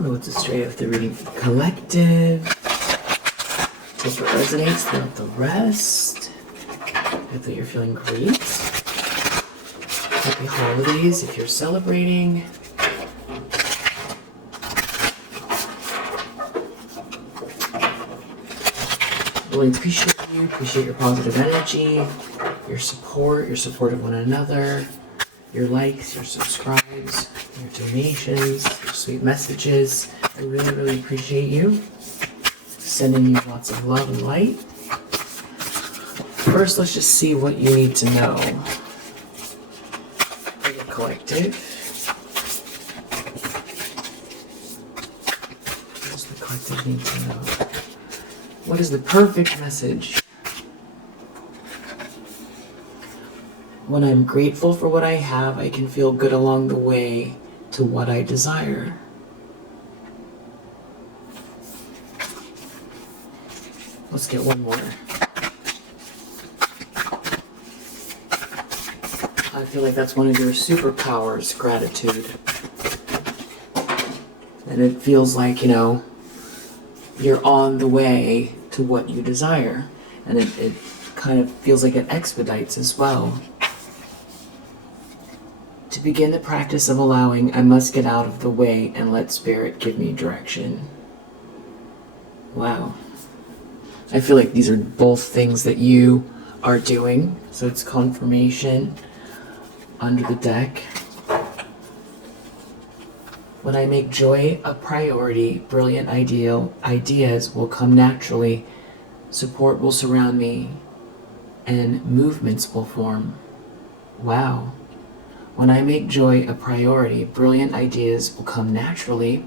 don't know what to stray off the reading. Collective. Take what resonates, throughout the rest. I that you're feeling great. Happy holidays if you're celebrating. Really appreciate you, appreciate your positive energy, your support of one another, your likes, your subscribes, your donations, your sweet messages. I really, really appreciate you. Sending you lots of love and light. First, let's just see what you need to know for the collective. What does the collective need to know? What is the perfect message? When I'm grateful for what I have, I can feel good along the way to what I desire. Let's get one more. I feel like that's one of your superpowers, gratitude. And it feels like, you know, you're on the way to what you desire. And it kind of feels like it expedites as well. To begin the practice of allowing, I must get out of the way and let Spirit give me direction. Wow. I feel like these are both things that you are doing. So it's confirmation under the deck. When I make joy a priority, brilliant ideas will come naturally, support will surround me, and movements will form. Wow. When I make joy a priority, brilliant ideas will come naturally,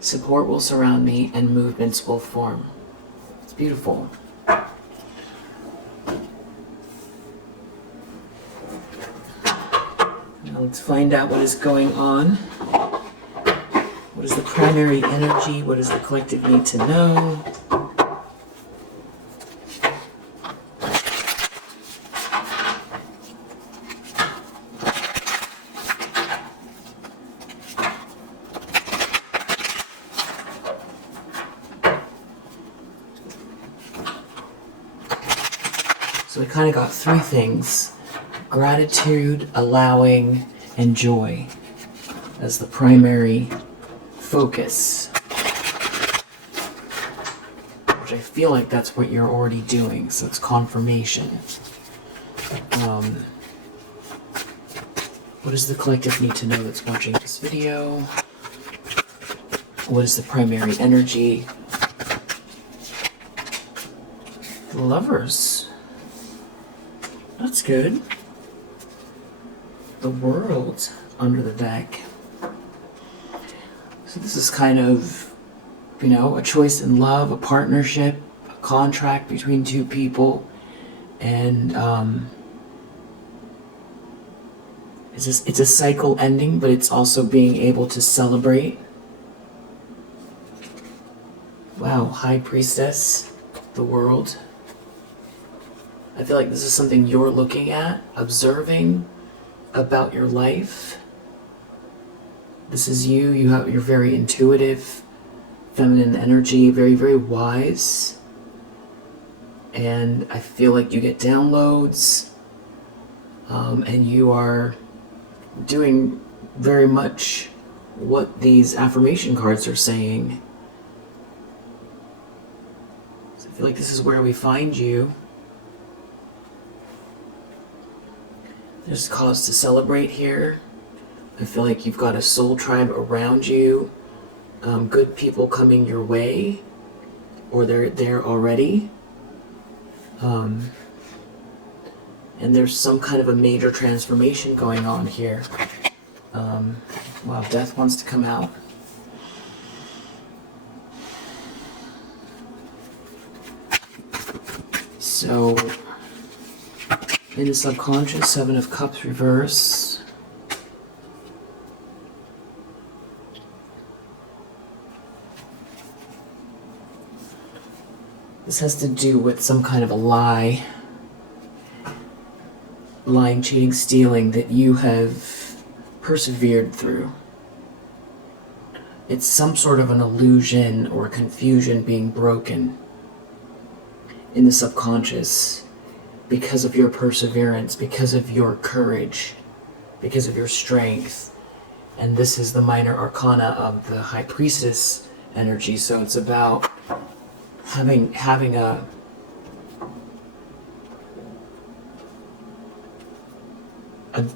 support will surround me, and movements will form. It's beautiful. Now let's find out what is going on. What is the primary energy? What does the collective need to know? So we kind of got three things: gratitude, allowing, and joy as the primary focus. Which I feel like that's what you're already doing, so it's confirmation. What does the collective need to know that's watching this video? What is the primary energy? The Lovers. That's good. The World under the deck. So this is kind of, you know, a choice in love, a partnership, a contract between two people, and it's a cycle ending, but it's also being able to celebrate. Wow, High Priestess, the World. I feel like this is something you're looking at, observing about your life. This is you. You're very intuitive, feminine energy, very, very wise. And I feel like you get downloads, and you are doing very much what these affirmation cards are saying. So I feel like this is where we find you. There's cause to celebrate here. I feel like you've got a soul tribe around you, good people coming your way, or they're there already. And there's some kind of a major transformation going on here. Wow, Death wants to come out. So, in the subconscious, Seven of Cups reverse. This has to do with some kind of a lie, lying, cheating, stealing that you have persevered through. It's some sort of an illusion or confusion being broken in the subconscious because of your perseverance, because of your courage, because of your strength. And this is the minor arcana of the High Priestess energy. So it's about having a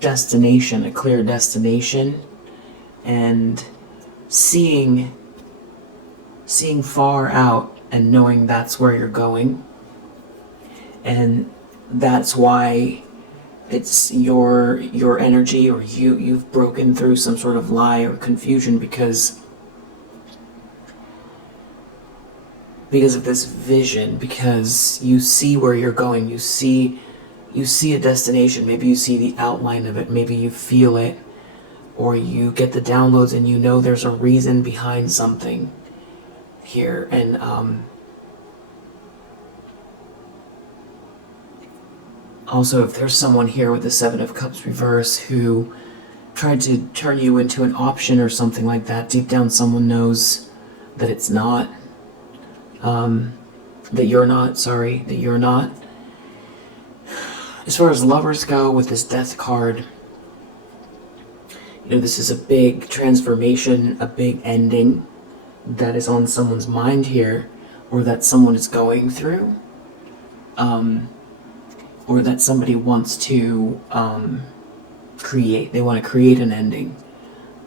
destination, a clear destination, and seeing far out and knowing that's where you're going. And that's why it's your energy, or you've broken through some sort of lie or confusion because of this vision, because you see where you're going, you see a destination, maybe you see the outline of it, maybe you feel it, or you get the downloads and you know there's a reason behind something here. And also, if there's someone here with the Seven of Cups reverse who tried to turn you into an option or something like that, deep down someone knows that it's not, that you're not. As far as lovers go, with this Death card, this is a big transformation, a big ending that is on someone's mind here, or that someone is going through, or that somebody wants to create. They want to create an ending.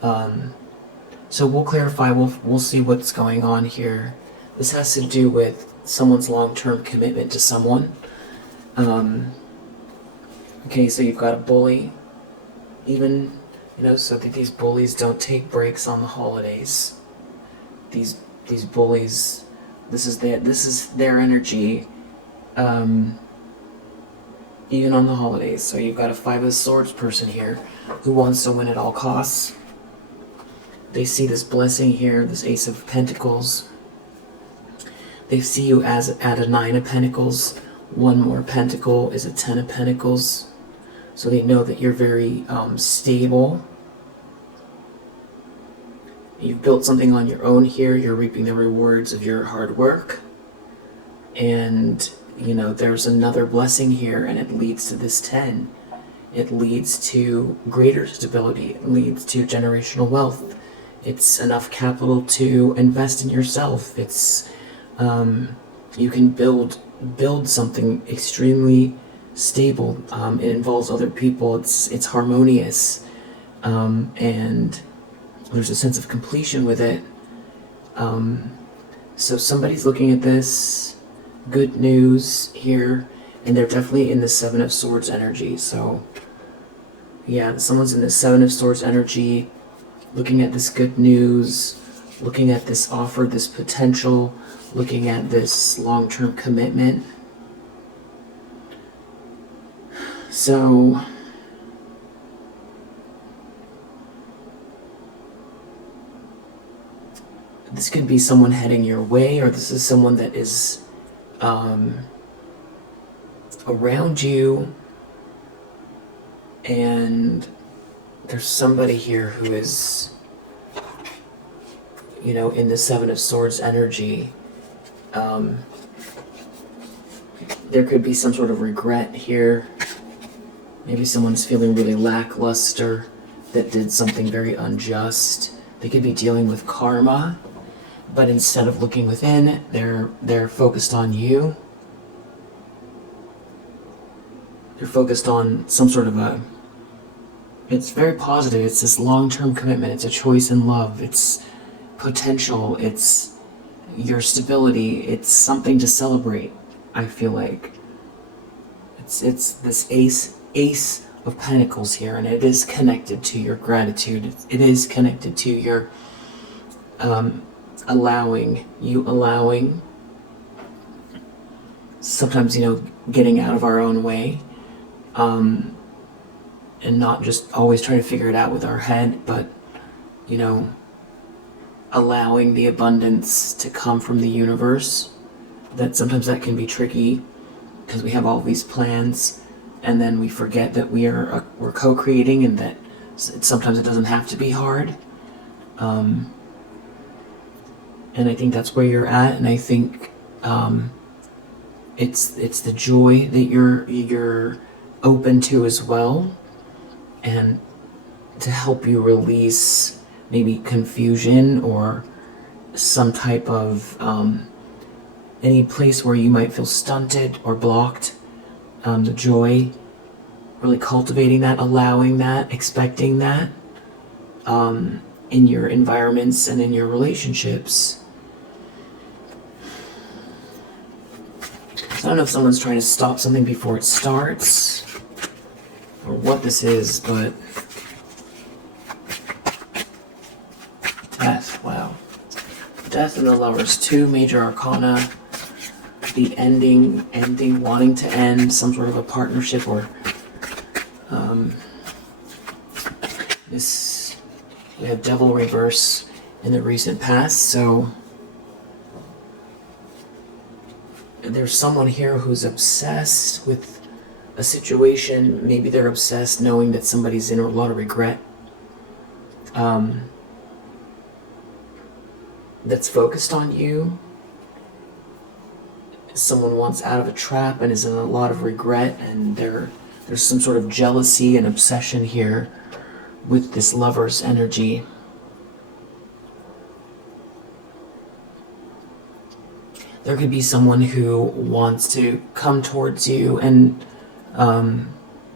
So we'll clarify, we'll see what's going on here. This has to do with someone's long-term commitment to someone. Okay, so you've got a bully, even, so that these bullies don't take breaks on the holidays. These bullies, this is their energy, even on the holidays. So you've got a Five of Swords person here who wants to win at all costs. They see this blessing here, this Ace of Pentacles. They see you as at a Nine of Pentacles. One more pentacle is a Ten of Pentacles. So they know that you're very stable. You've built something on your own here. You're reaping the rewards of your hard work. And, there's another blessing here, and it leads to this 10. It leads to greater stability. It leads to generational wealth. It's enough capital to invest in yourself. It's, you can build something extremely stable. It involves other people. It's harmonious, and there's a sense of completion with it. So somebody's looking at this, good news here, and they're definitely in the Seven of Swords energy. So yeah, someone's in the Seven of Swords energy, looking at this good news, looking at this offer, this potential, looking at this long-term commitment. So this could be someone heading your way, or this is someone that is around you, and there's somebody here who is, in the Seven of Swords energy. There could be some sort of regret here. Maybe someone's feeling really lackluster, that did something very unjust. They could be dealing with karma, but instead of looking within, they're focused on you. They're focused on some sort of it's very positive. It's this long-term commitment. It's a choice in love. It's potential. It's your stability. It's something to celebrate, I feel like. It's this Ace of Pentacles here, and it is connected to your gratitude. It is connected to your allowing, sometimes, getting out of our own way, and not just always trying to figure it out with our head, but, allowing the abundance to come from the universe. That sometimes that can be tricky, because we have all these plans, and then we forget that we're co-creating, and that sometimes it doesn't have to be hard. And I think that's where you're at, and I think it's the joy that you're open to as well, and to help you release maybe confusion or some type of any place where you might feel stunted or blocked. The joy, really cultivating that, allowing that, expecting that in your environments and in your relationships. So I don't know if someone's trying to stop something before it starts or what this is, but Death, wow. Death and the Lovers, two major arcana. The ending, wanting to end some sort of a partnership, or this, we have Devil reverse in the recent past, so there's someone here who's obsessed with a situation. Maybe they're obsessed knowing that somebody's in a lot of regret. That's focused on you. Someone wants out of a trap and is in a lot of regret, and there's some sort of jealousy and obsession here with this Lover's energy. There could be someone who wants to come towards you and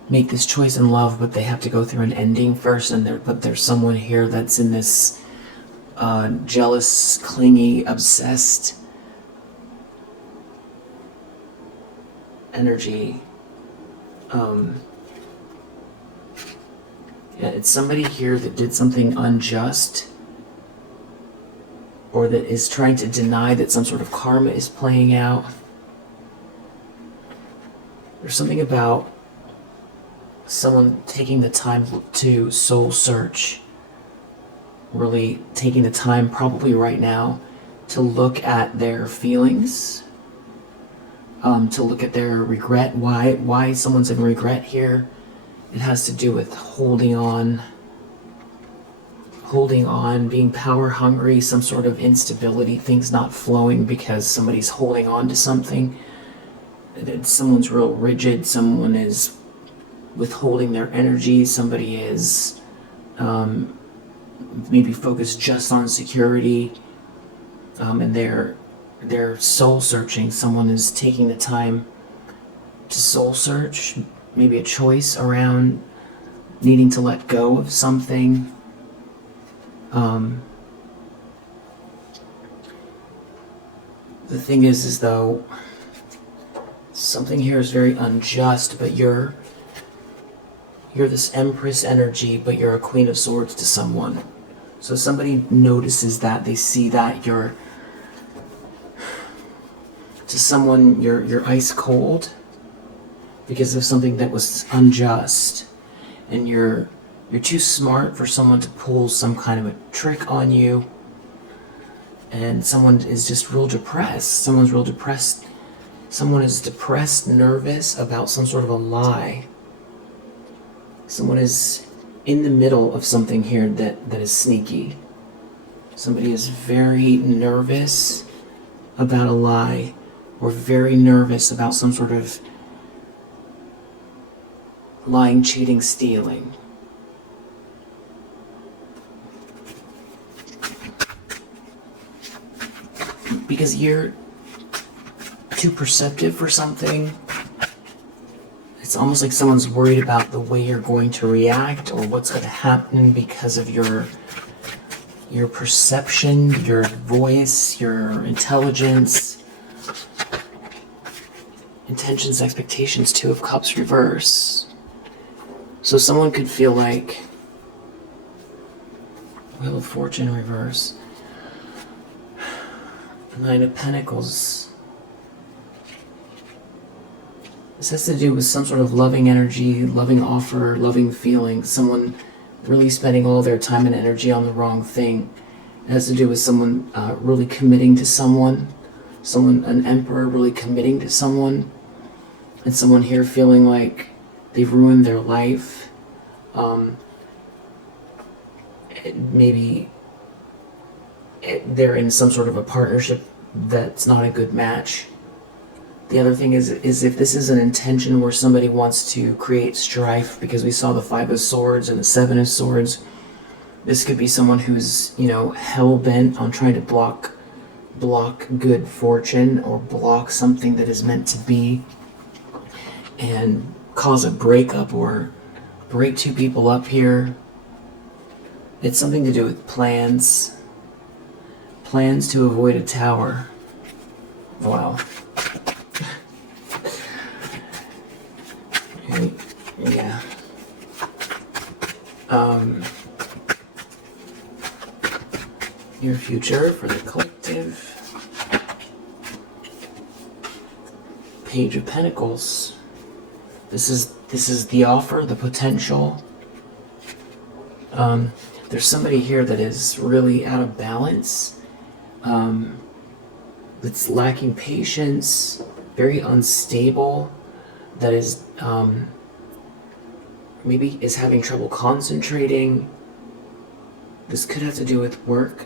make this choice in love, but they have to go through an ending first, but there's someone here that's in this jealous, clingy, obsessed energy. Yeah, it's somebody here that did something unjust, or that is trying to deny that some sort of karma is playing out. There's something about someone taking the time to soul search, really taking the time probably right now to look at their feelings, to look at their regret, why someone's in regret here. It has to do with holding on, being power hungry, some sort of instability, things not flowing because somebody's holding on to something. Someone's real rigid, someone is withholding their energy, somebody is maybe focused just on security, and they're soul searching. Someone is taking the time to soul search, maybe a choice around needing to let go of something. The thing is though, something here is very unjust, but you're this Empress energy, but you're a Queen of Swords to someone. So somebody notices that, they see that you're, to someone, you're ice cold because of something that was unjust, and you're too smart for someone to pull some kind of a trick on you, and someone is just real depressed. Someone's real depressed. Someone is depressed, nervous about some sort of a lie. Someone is in the middle of something here that is sneaky. Somebody is very nervous about a lie, or very nervous about some sort of lying, cheating, stealing. Because you're too perceptive for something. It's almost like someone's worried about the way you're going to react or what's going to happen because of your perception, your voice, your intelligence. Intentions, expectations, Two of Cups reverse. So someone could feel like Wheel of Fortune reverse. Nine of Pentacles. This has to do with some sort of loving energy, loving offer, loving feeling. Someone really spending all their time and energy on the wrong thing. It has to do with someone really committing to someone. An emperor really committing to someone. And someone here feeling like they've ruined their life. Maybe they're in some sort of a partnership that's not a good match. The other thing is if this is an intention where somebody wants to create strife, because we saw the Five of Swords and the Seven of Swords, this could be someone who's, hell-bent on trying to block good fortune or block something that is meant to be and cause a breakup or break two people up here. It's something to do with plans to avoid a tower. Wow. Yeah. Your future for the collective. Page of Pentacles. This is the offer, the potential. There's somebody here that is really out of balance. That's lacking patience, very unstable, that is maybe is having trouble concentrating. This could have to do with work.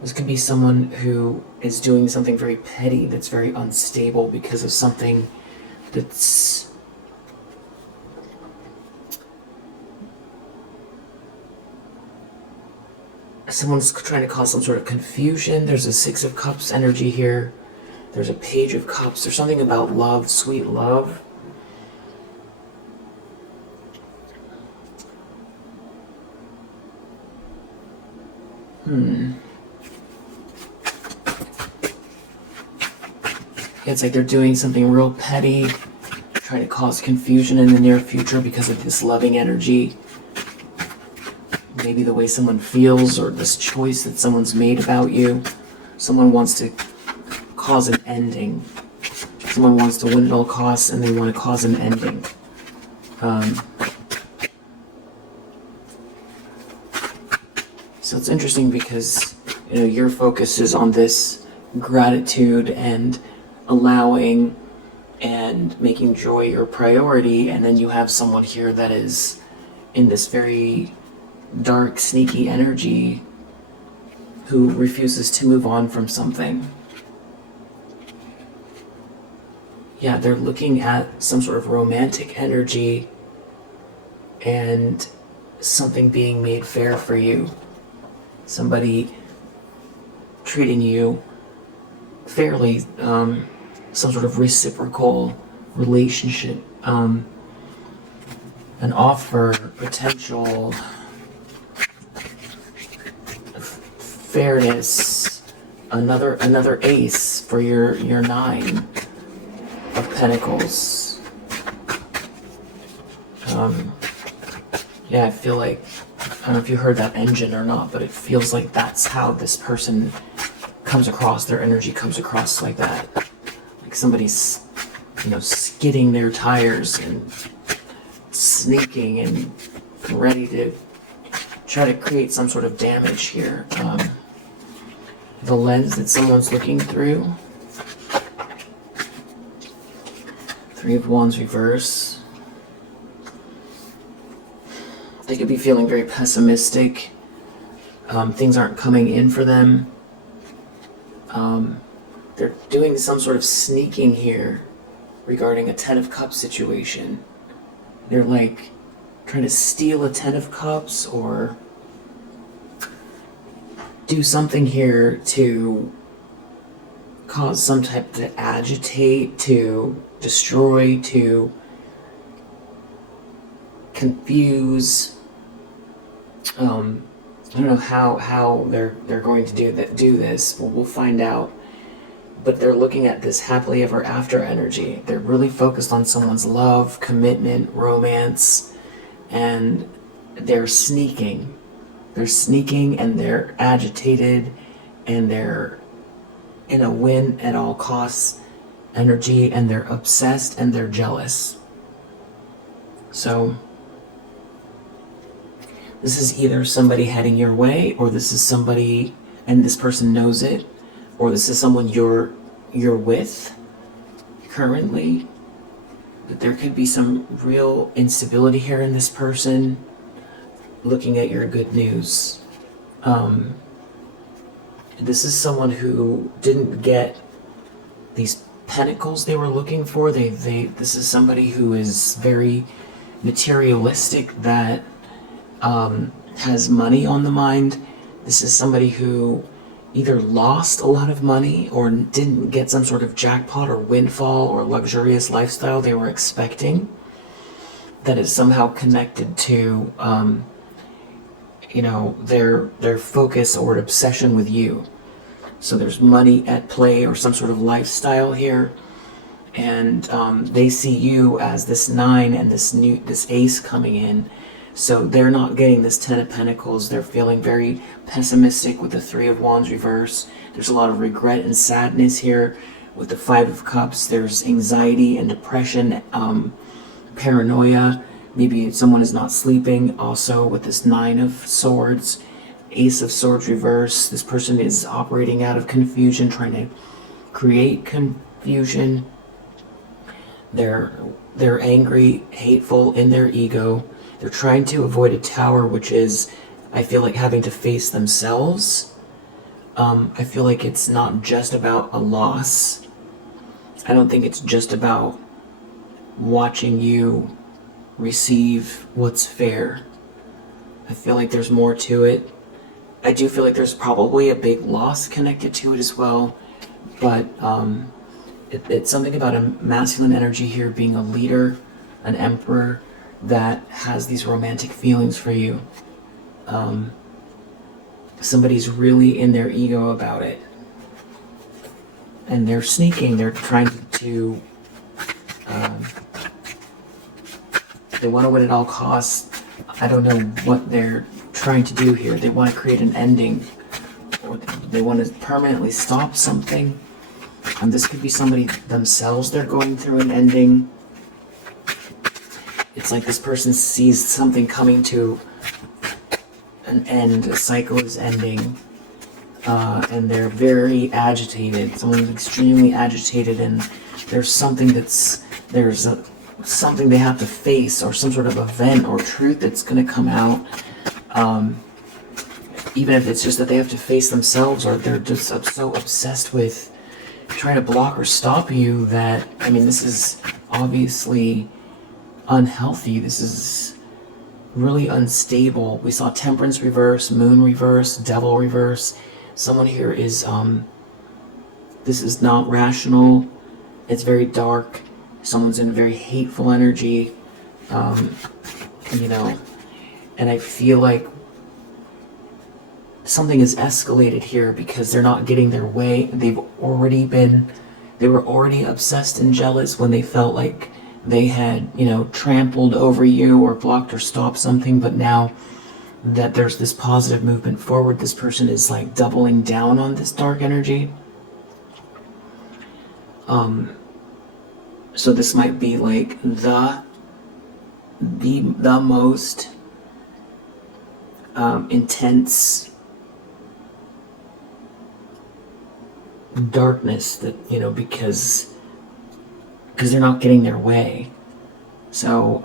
This could be someone who is doing something very petty that's very unstable because of something that's someone's trying to cause some sort of confusion. There's a Six of Cups energy here. There's a Page of Cups. There's something about love, sweet love. It's like they're doing something real petty, trying to cause confusion in the near future because of this loving energy. Maybe the way someone feels or this choice that someone's made about you. Someone wants to cause an ending. Someone wants to win at all costs and they want to cause an ending. So it's interesting because, your focus is on this gratitude and allowing and making joy your priority, and then you have someone here that is in this very dark, sneaky energy who refuses to move on from something. Yeah, they're looking at some sort of romantic energy and something being made fair for you. Somebody treating you fairly, some sort of reciprocal relationship, an offer, potential, fairness, another ace for your Nine of Pentacles. Yeah, I feel like, I don't know if you heard that engine or not, but it feels like that's how this person comes across, their energy comes across like that. Like somebody's, skidding their tires and sneaking and ready to try to create some sort of damage here. The lens that someone's looking through. Three of Wands reverse. They could be feeling very pessimistic. Things aren't coming in for them. They're doing some sort of sneaking here regarding a Ten of Cups situation. They're like trying to steal a Ten of Cups or do something here to cause some type to agitate, to destroy, to confuse. I don't know how they're going to do this. We'll find out. But they're looking at this happily ever after energy. They're really focused on someone's love, commitment, romance, and they're sneaking. They're sneaking and they're agitated and they're in a win at all costs energy, and they're obsessed and they're jealous. So this is either somebody heading your way, or this is somebody, and this person knows it, or this is someone you're with currently. But there could be some real instability here in this person looking at your good news. This is someone who didn't get these pentacles they were looking for. This is somebody who is very materialistic, that has money on the mind. This is somebody who either lost a lot of money or didn't get some sort of jackpot or windfall or luxurious lifestyle they were expecting, that is somehow connected to their focus or obsession with you. So there's money at play or some sort of lifestyle here, and they see you as this 9 and this ace coming in. So they're not getting this 10 of Pentacles. They're feeling very pessimistic with the 3 of Wands reverse. There's a lot of regret and sadness here with the 5 of Cups. There's anxiety and depression, paranoia. Maybe someone is not sleeping. Also with this 9 of Swords, Ace of Swords reverse. This person is operating out of confusion, trying to create confusion. They're angry, hateful in their ego. They're trying to avoid a tower, which is, I feel like, having to face themselves. I feel like it's not just about a loss. I don't think it's just about watching you receive what's fair. I feel like there's more to it. I do feel like there's probably a big loss connected to it as well, but it's something about a masculine energy here, being a leader, an emperor, that has these romantic feelings for you. Somebody's really in their ego about it, and they're sneaking. They're trying to they want to win at all costs. I don't know what they're trying to do here. They want to create an ending, or they want to permanently stop something. And this could be somebody themselves. They're going through an ending. It's like this person sees something coming to an end, a cycle is ending, and they're very agitated. Someone's extremely agitated, and there's something something they have to face, or some sort of event or truth that's going to come out. Even if it's just that they have to face themselves, or they're just so obsessed with trying to block or stop you that, I mean, this is obviously unhealthy. This is really unstable. We saw Temperance reverse, Moon reverse, Devil reverse. Someone here is this is not rational. It's very dark. Someone's in very hateful energy, and I feel like something is escalated here because they're not getting their way. They were already obsessed and jealous when they felt like they had, trampled over you or blocked or stopped something, but now that there's this positive movement forward, this person is like doubling down on this dark energy. So this might be like the most intense darkness that, because they're not getting their way. So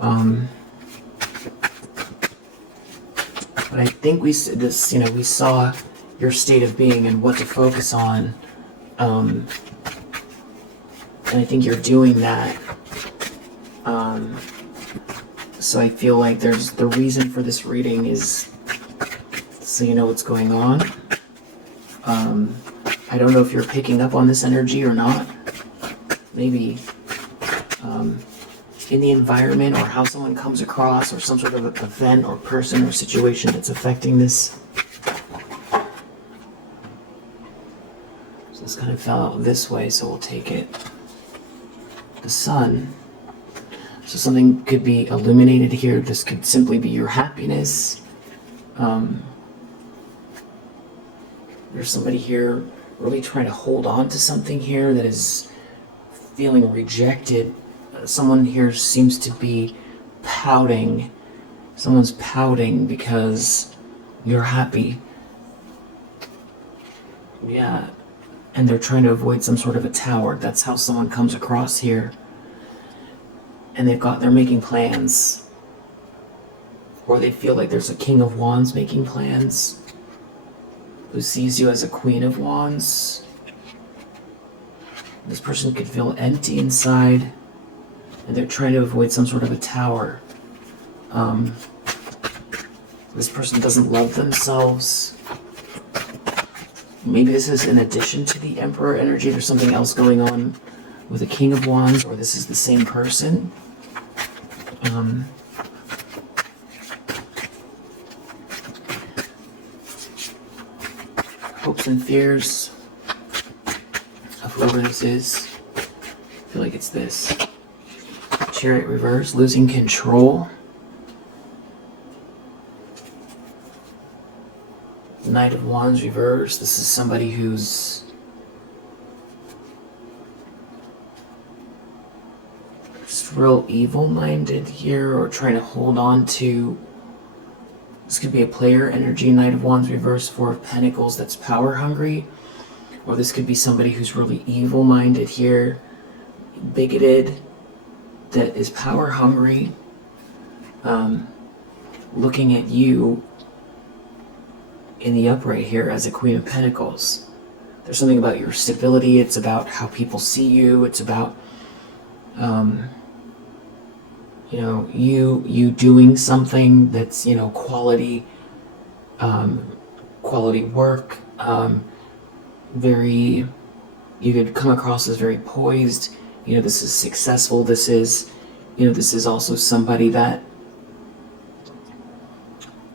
but I think we saw your state of being and what to focus on, and I think you're doing that. So I feel like there's the reason for this reading is so you know what's going on. I don't know if you're picking up on this energy or not. Maybe in the environment, or how someone comes across, or some sort of event or person or situation that's affecting this. So this kind of fell out this way, so we'll take it. The Sun. So something could be illuminated here. This could simply be your happiness. There's somebody here really trying to hold on to something here that is feeling rejected. Someone here seems to be pouting. Someone's pouting because you're happy. Yeah. And they're trying to avoid some sort of a tower. That's how someone comes across here. And they're making plans. Or they feel like there's a King of Wands making plans. who sees you as a Queen of Wands. This person could feel empty inside, and they're trying to avoid some sort of a tower. This person doesn't love themselves. Maybe this is in addition to the Emperor energy. There's something else going on with the King of Wands, or this is the same person. Hopes and fears of whoever this is. I feel like it's this. Chariot reverse, losing control. Knight of Wands reverse. This is somebody who's just real evil-minded here, or trying to hold on to. This could be a player energy. Knight of Wands reverse, Four of Pentacles. That's power hungry. Or this could be somebody who's really evil-minded here, bigoted, that is power hungry, looking at you in the upright here as a Queen of Pentacles. There's something about your stability. It's about how people see you. It's about you doing something that's, quality work. You could come across as very poised. This is successful. This is also somebody that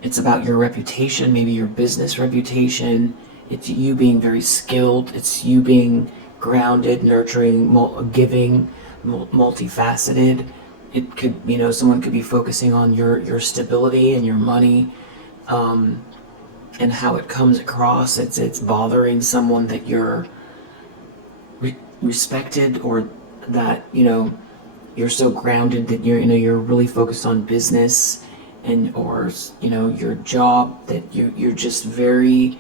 it's about your reputation, maybe your business reputation. It's you being very skilled. It's you being grounded, nurturing, giving, multifaceted. It could, someone could be focusing on your stability and your money, and how it comes across. It's bothering someone that you're respected, or that you're so grounded that you're really focused on business, and or your job, that you're just very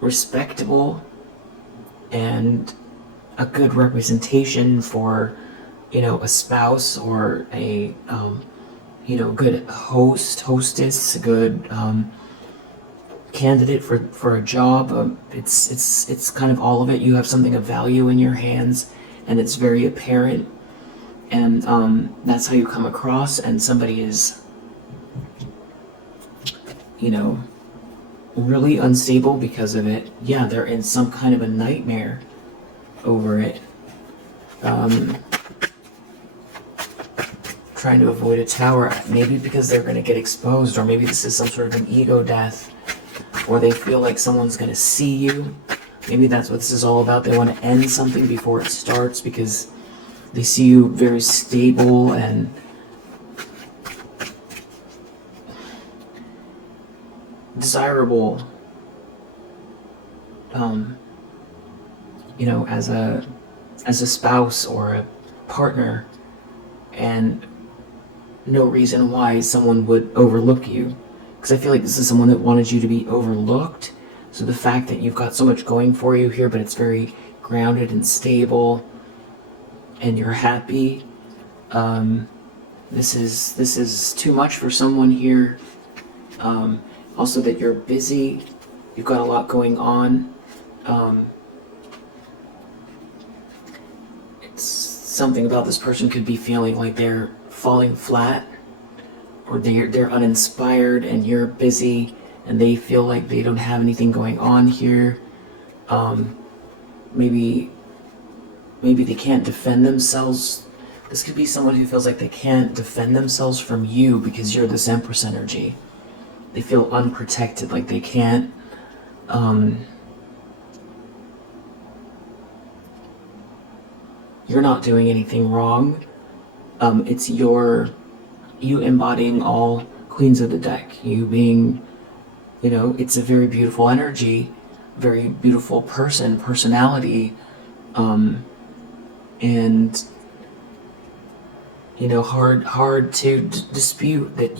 respectable and a good representation for a spouse, or a good hostess, a good candidate for a job. It's kind of all of it. You have something of value in your hands, and it's very apparent, and that's how you come across. And somebody is really unstable because of it. Yeah, they're in some kind of a nightmare over it. Trying to avoid a tower, maybe because they're going to get exposed, or maybe this is some sort of an ego death, or they feel like someone's going to see you. Maybe that's what this is all about. They want to end something before it starts because they see you very stable and desirable, as a spouse or a partner, and no reason why someone would overlook you. Because I feel like this is someone that wanted you to be overlooked. So the fact that you've got so much going for you here, but it's very grounded and stable, and you're happy, this is too much for someone here. Also that you're busy, you've got a lot going on. It's something about this person could be feeling like they're falling flat, or they're uninspired, and you're busy, and they feel like they don't have anything going on here. Maybe they can't defend themselves. This could be someone who feels like they can't defend themselves from you because you're this Empress energy. They feel unprotected, like they can't, you're not doing anything wrong. It's you embodying all queens of the deck. You being, it's a very beautiful energy, very beautiful personality, and hard to dispute that.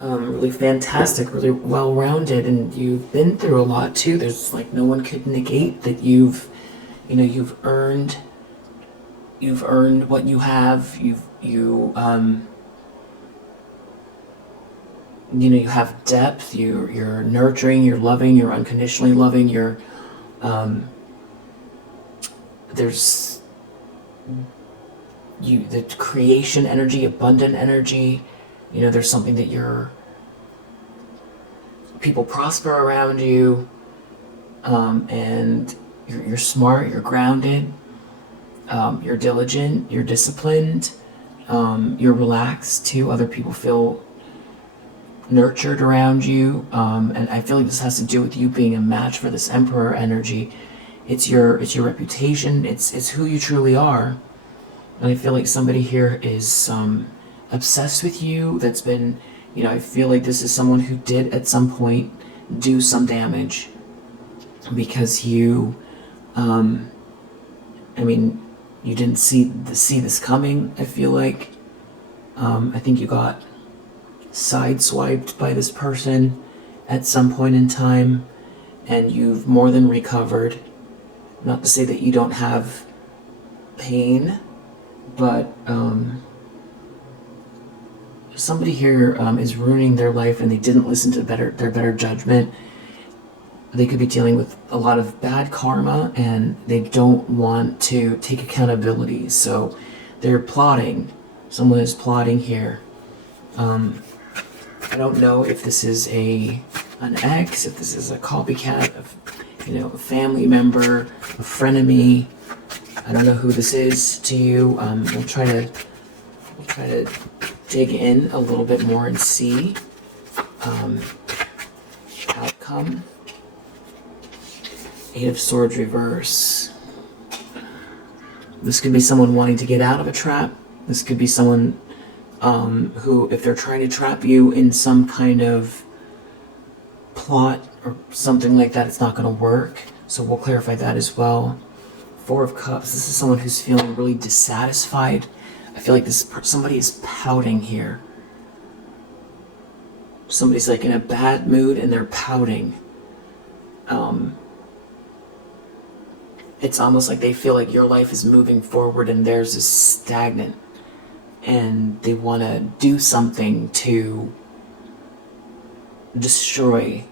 Really fantastic, really well-rounded, and you've been through a lot too. There's no one could negate that you've earned you know, you have depth, you're nurturing, you're loving, you're unconditionally loving, you're, there's, the creation energy, abundant energy, you know, there's something that people prosper around you, and you're smart, you're grounded, you're diligent, you're disciplined, you're relaxed too. Other people feel nurtured around you, and I feel like this has to do with you being a match for this Emperor energy. It's your reputation. It's who you truly are, and I feel like somebody here is obsessed with you. That's been, you know, I feel like this is someone who did at some point do some damage because you, I mean, you didn't see this coming. I feel like, I think you got sideswiped by this person at some point in time, and you've more than recovered. Not to say that you don't have pain, but somebody here is ruining their life, and they didn't listen to their better judgment. They could be dealing with a lot of bad karma, and they don't want to take accountability, so they're plotting. Someone is plotting here. I don't know if this is an ex, if this is a copycat of, you know, a family member, a frenemy. I don't know who this is to you. We'll try to dig in a little bit more and see outcome. Eight of Swords reverse. This could be someone wanting to get out of a trap. This could be someone who, if they're trying to trap you in some kind of plot or something like that, it's not going to work. So we'll clarify that as well. Four of Cups. This is someone who's feeling really dissatisfied. I feel like somebody is pouting here. Somebody's like in a bad mood and they're pouting. It's almost like they feel like your life is moving forward and theirs is stagnant, and they want to do something to destroy.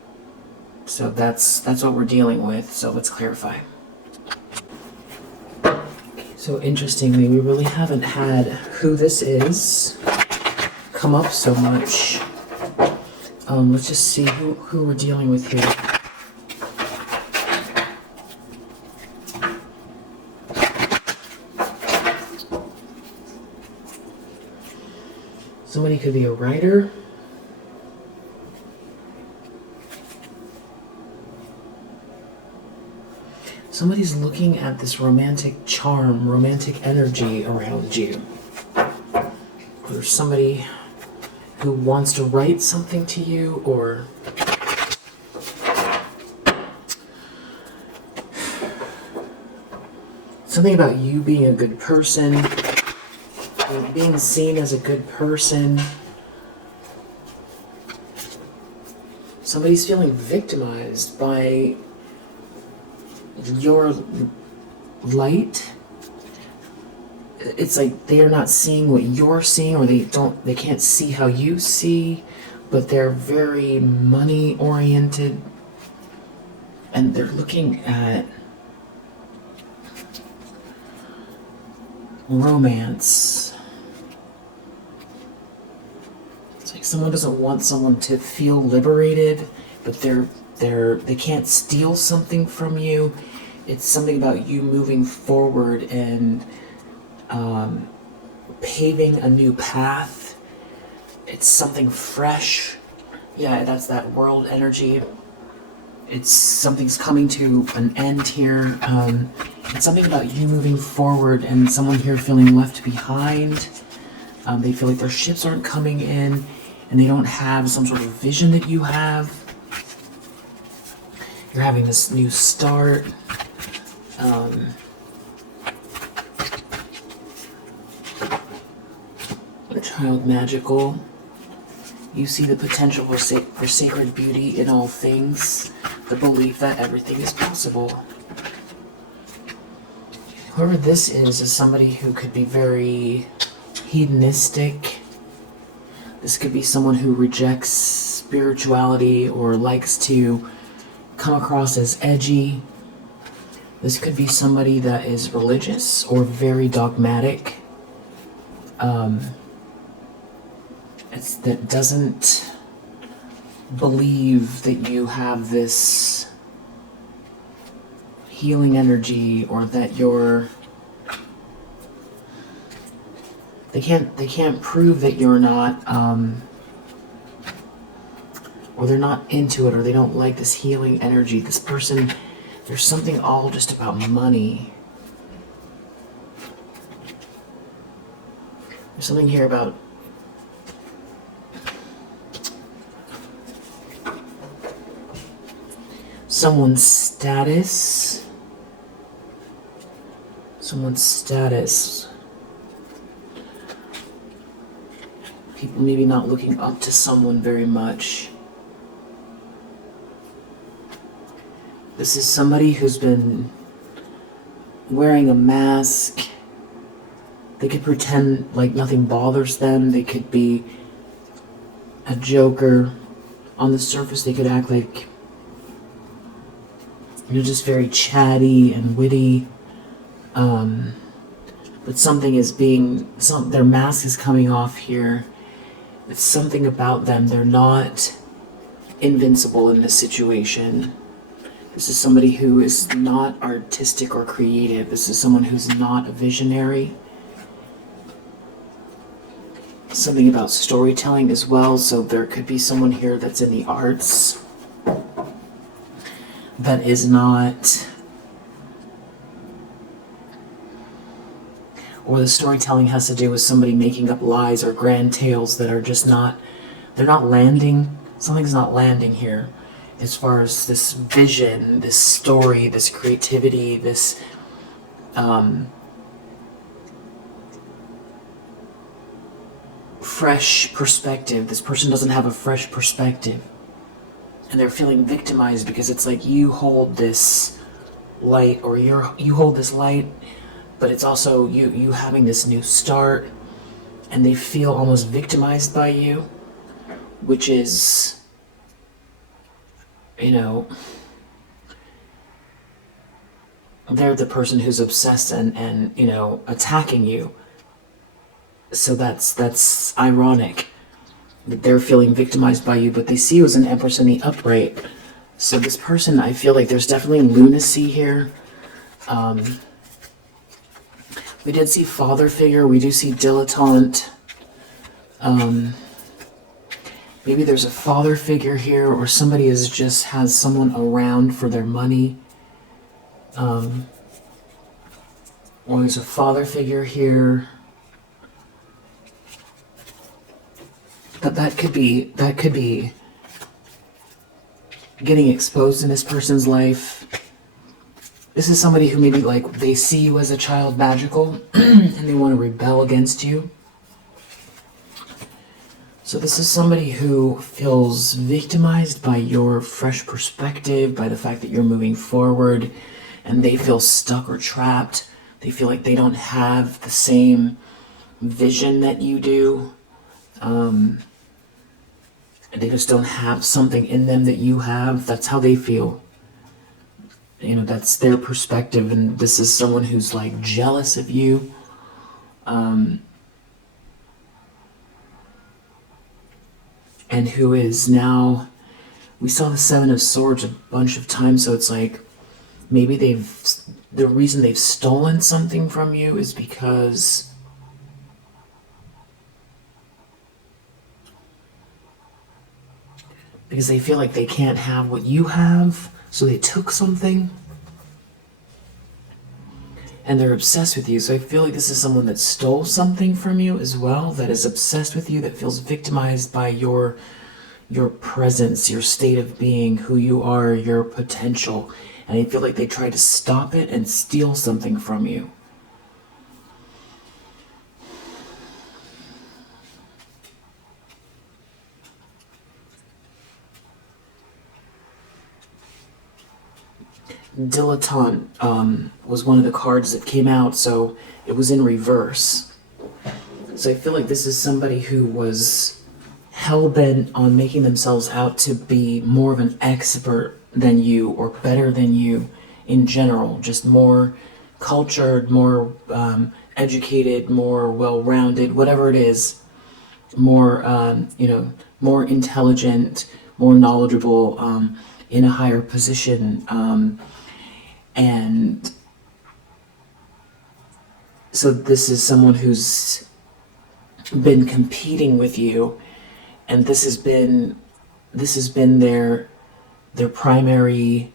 So that's what we're dealing with. So let's clarify. So interestingly, we really haven't had who this is come up so much. Let's just see who we're dealing with here. Somebody could be a writer. Somebody's looking at this romantic charm, romantic energy around you. There's somebody who wants to write something to you, or something about you being a good person, or being seen as a good person. Somebody's feeling victimized by your light. It's like they are not seeing what you're seeing, or they can't see how you see, but they're very money oriented, and they're looking at romance. It's like someone doesn't want someone to feel liberated, but they can't steal something from you. It's something about you moving forward and paving a new path. It's something fresh. Yeah, that's that world energy. It's something's coming to an end here. It's something about you moving forward and someone here feeling left behind. They feel like their ships aren't coming in, and they don't have some sort of vision that you have. You're having this new start. Child magical. You see the potential for sacred beauty in all things. The belief that everything is possible. Whoever this is somebody who could be very hedonistic. This could be someone who rejects spirituality or likes to come across as edgy. This could be somebody that is religious or very dogmatic. That doesn't believe that you have this healing energy, or that you're... They can't prove that you're not, or they're not into it, or they don't like this healing energy. This person, there's something all just about money. There's something here about someone's status. Someone's status. People maybe not looking up to someone very much. This is somebody who's been wearing a mask. They could pretend like nothing bothers them. They could be a joker. On the surface, they could act like, just very chatty and witty. But something is their mask is coming off here. It's something about them. They're not invincible in this situation. This is somebody who is not artistic or creative. This is someone who's not a visionary. Something about storytelling as well. So there could be someone here that's in the arts that is not... Or the storytelling has to do with somebody making up lies or grand tales that are just not... They're not landing. Something's not landing here. As far as this vision, this story, this creativity, this fresh perspective. This person doesn't have a fresh perspective. And they're feeling victimized because it's like you hold this light, or you hold this light, but it's also you having this new start, and they feel almost victimized by you, which is... they're the person who's obsessed and attacking you. So that's ironic that they're feeling victimized by you, but they see you as an Empress in the upright. So this person, I feel like there's definitely lunacy here. We did see father figure. We do see dilettante. Maybe there's a father figure here, or somebody has someone around for their money. Or there's a father figure here. But that could be getting exposed in this person's life. This is somebody who maybe they see you as a child magical and they want to rebel against you. So this is somebody who feels victimized by your fresh perspective, by the fact that you're moving forward, and they feel stuck or trapped. They feel like they don't have the same vision that you do. They just don't have something in them that you have. That's how they feel. That's their perspective, and this is someone who's jealous of you. And who is now... We saw the Seven of Swords a bunch of times, so it's maybe the reason they've stolen something from you is because they feel like they can't have what you have, so they took something. And they're obsessed with you. So I feel like this is someone that stole something from you as well, that is obsessed with you, that feels victimized by your presence, your state of being, who you are, your potential. And I feel like they try to stop it and steal something from you. Dilettante was one of the cards that came out, so it was in reverse. So I feel like this is somebody who was hell-bent on making themselves out to be more of an expert than you or better than you in general, just more cultured, more educated, more well-rounded, whatever it is, more, more intelligent, more knowledgeable, in a higher position. And so this is someone who's been competing with you, and this has been their primary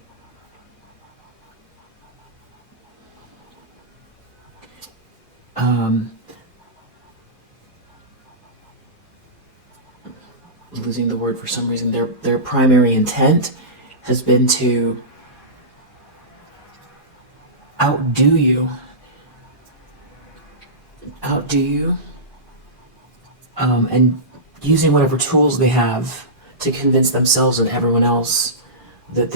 losing the word for some reason. Their primary intent has been to outdo you, and using whatever tools they have to convince themselves and everyone else that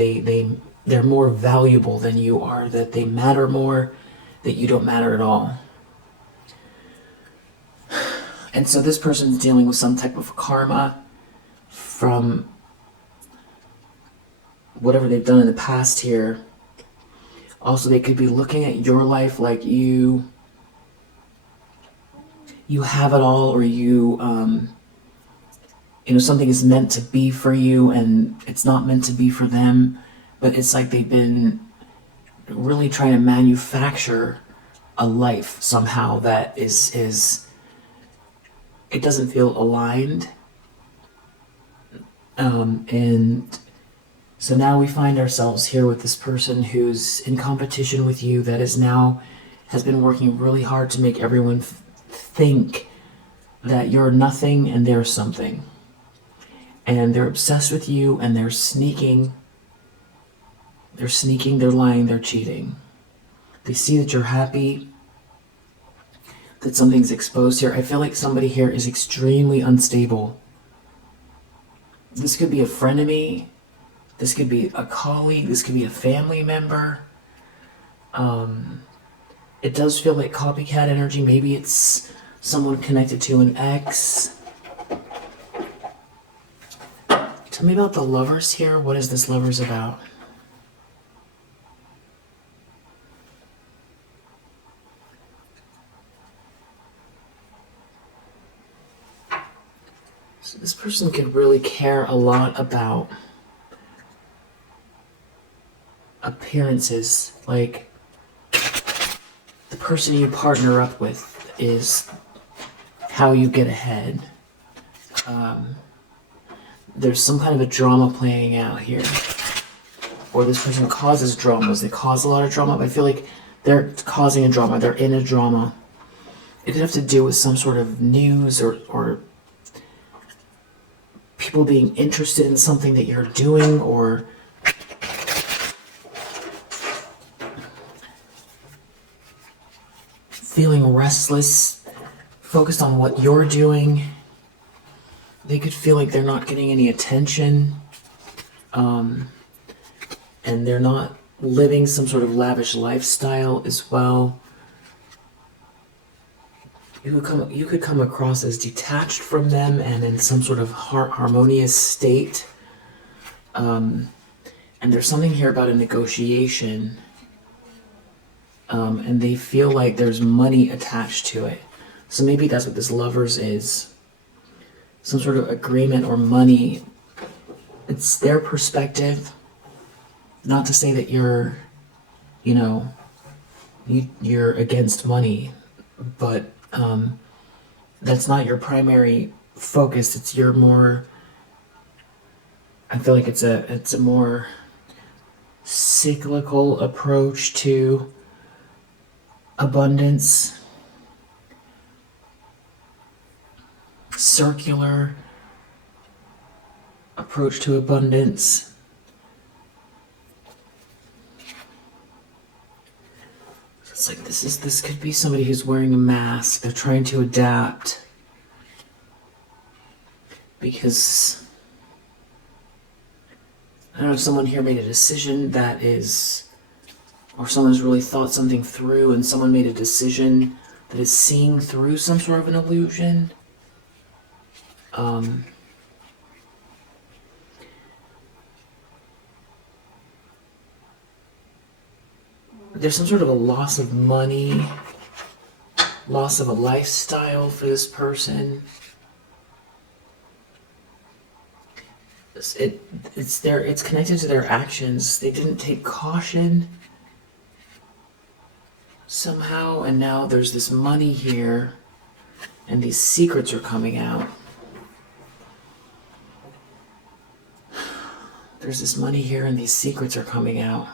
they're more valuable than you are, that they matter more, that you don't matter at all. And so this person's dealing with some type of karma from whatever they've done in the past here. Also, they could be looking at your life like you have it all, or something is meant to be for you and it's not meant to be for them. But it's like they've been really trying to manufacture a life somehow that is it doesn't feel aligned. And so now we find ourselves here with this person who's in competition with you, that has been working really hard to make everyone think that you're nothing and they're something. And they're obsessed with you, and they're sneaking, they're lying, they're cheating. They see that you're happy, that something's exposed here. I feel like somebody here is extremely unstable. This could be a frenemy, this could be a colleague, this could be a family member. It does feel like copycat energy. Maybe it's someone connected to an ex. Tell me about the Lovers here. What is this Lovers about? So this person could really care a lot about appearances. Like, the person you partner up with is how you get ahead. There's some kind of a drama playing out here. Or this person causes dramas. They cause a lot of drama, but I feel like they're causing a drama. They're in a drama. It could have to do with some sort of news or people being interested in something that you're doing, or feeling restless, focused on what you're doing. They could feel like they're not getting any attention, and they're not living some sort of lavish lifestyle as well. You could come across as detached from them and in some sort of harmonious state. And there's something here about a negotiation, and they feel like there's money attached to it. So maybe that's what this Lovers is. Some sort of agreement or money. It's their perspective. Not to say that you're against money, but that's not your primary focus. It's your more. I feel like it's a more cyclical approach to abundance. Circular approach to abundance. It's like this could be somebody who's wearing a mask. They're trying to adapt because I don't know if someone here made a decision or someone's really thought something through, and someone made a decision that is seeing through some sort of an illusion. there's some sort of a loss of money, loss of a lifestyle for this person. It's connected to their actions. They didn't take caution somehow, and now there's this money here, and these secrets are coming out. There's this money here, and these secrets are coming out.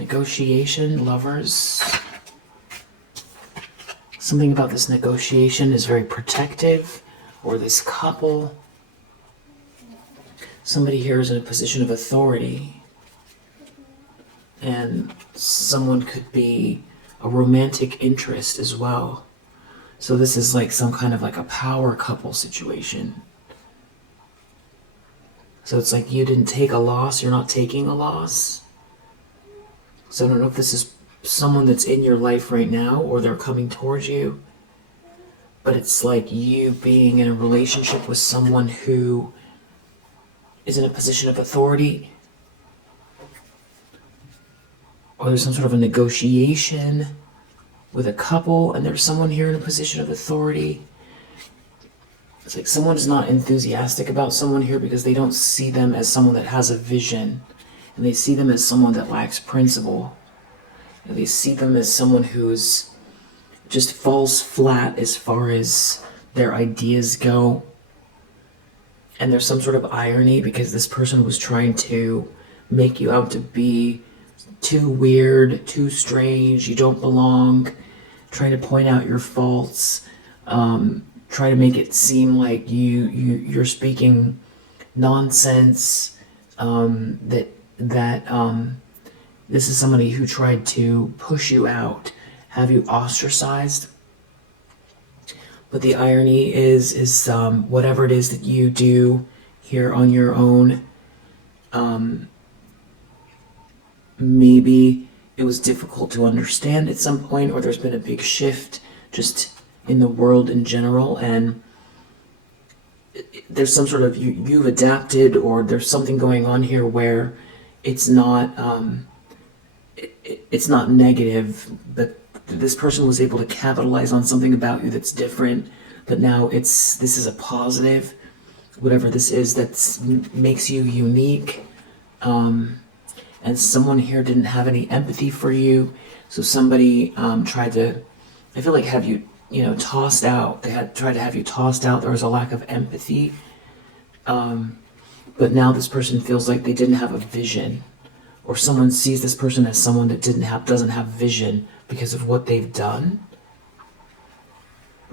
Negotiation, lovers. Something about this negotiation is very protective, or this couple. Somebody here is in a position of authority, and someone could be a romantic interest as well. So this is like some kind of like a power couple situation. So it's like you didn't take a loss, you're not taking a loss. So I don't know if this is someone that's in your life right now or they're coming towards you. But it's like you being in a relationship with someone who is in a position of authority. Or there's some sort of a negotiation with a couple, and there's someone here in a position of authority. It's like someone's not enthusiastic about someone here because they don't see them as someone that has a vision. And they see them as someone that lacks principle. And they see them as someone who's just falls flat as far as their ideas go. And there's some sort of irony because this person was trying to make you out to be too weird, too strange, you don't belong, trying to point out your faults, try to make it seem like you're speaking nonsense, that this is somebody who tried to push you out, have you ostracized. But the irony is whatever it is that you do here on your own, maybe it was difficult to understand at some point, or there's been a big shift just in the world in general, and there's some sort of you've adapted, or there's something going on here where it's not it's not negative, but this person was able to capitalize on something about you that's different, but now this is a positive, whatever this is that makes you unique. And someone here didn't have any empathy for you, so somebody tried to, I feel like, have you tossed out. They had tried to have you tossed out. There was a lack of empathy, but now this person feels like they didn't have a vision, or someone sees this person as someone that doesn't have vision because of what they've done,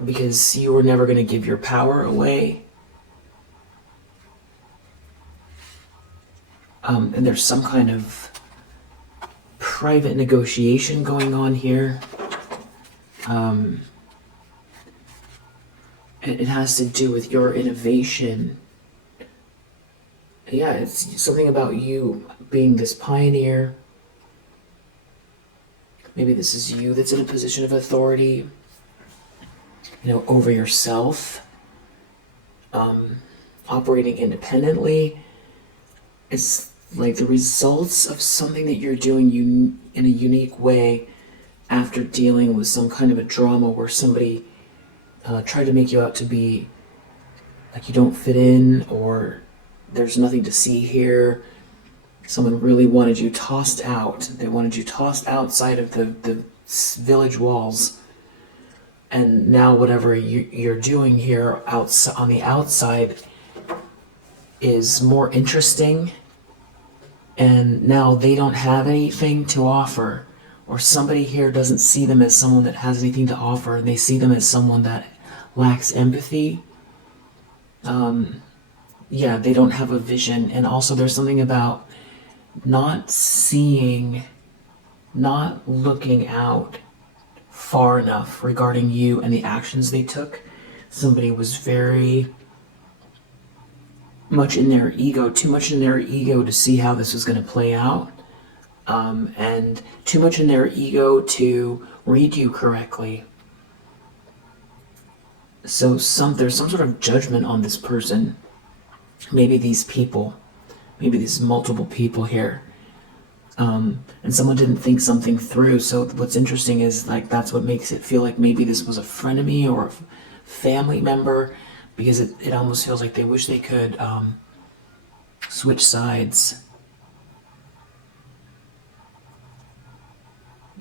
because you were never going to give your power away. And there's some kind of private negotiation going on here. It has to do with your innovation. Yeah, it's something about you being this pioneer. Maybe this is you that's in a position of authority, over yourself, operating independently. It's like the results of something that you're doing in a unique way after dealing with some kind of a drama where somebody tried to make you out to be like you don't fit in, or there's nothing to see here. Someone really wanted you tossed out. They wanted you tossed outside of the village walls. And now whatever you're doing here on the outside is more interesting. And now they don't have anything to offer. Or somebody here doesn't see them as someone that has anything to offer. They see them as someone that lacks empathy. Yeah, they don't have a vision. And also there's something about not looking out far enough regarding you and the actions they took. Somebody was very much in their ego, too much in their ego to see how this was going to play out. And too much in their ego to read you correctly. So there's some sort of judgment on this person. Maybe these people, maybe these multiple people here. and someone didn't think something through. So what's interesting is like that's what makes it feel like maybe this was a frenemy or a family member, because it almost feels like they wish they could switch sides.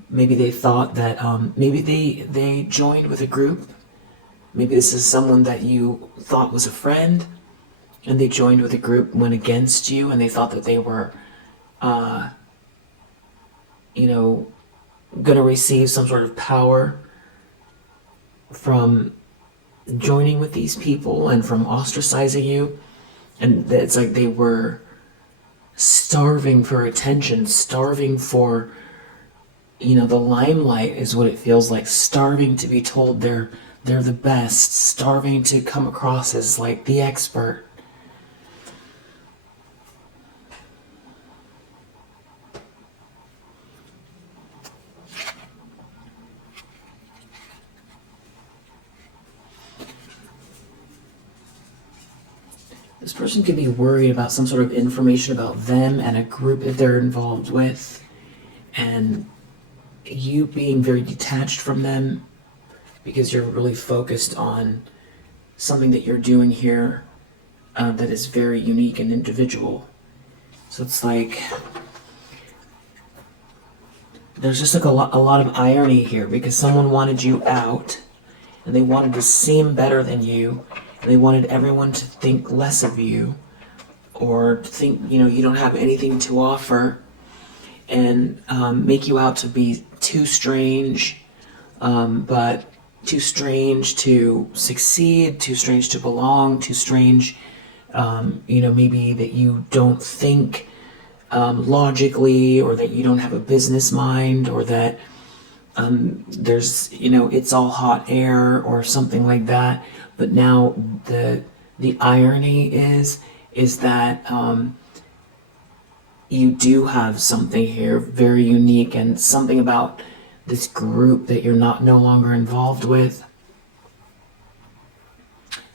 Maybe they thought that maybe they joined with a group. Maybe this is someone that you thought was a friend, and they joined with a group, went against you, and they thought that they were, going to receive some sort of power from joining with these people and from ostracizing you. And it's like they were starving for attention, starving for, the limelight is what it feels like, starving to be told they're the best, starving to come across as like the expert. This person could be worried about some sort of information about them and a group that they're involved with, and you being very detached from them because you're really focused on something that you're doing here that is very unique and individual. So it's like there's just like a lot of irony here, because someone wanted you out and they wanted to seem better than you, and they wanted everyone to think less of you or to think you don't have anything to offer, and make you out to be too strange, but too strange to succeed, too strange to belong, too strange, maybe that you don't think logically, or that you don't have a business mind, or that there's, it's all hot air or something like that. But now the irony is that you do have something here very unique, and something about this group that you're no longer involved with.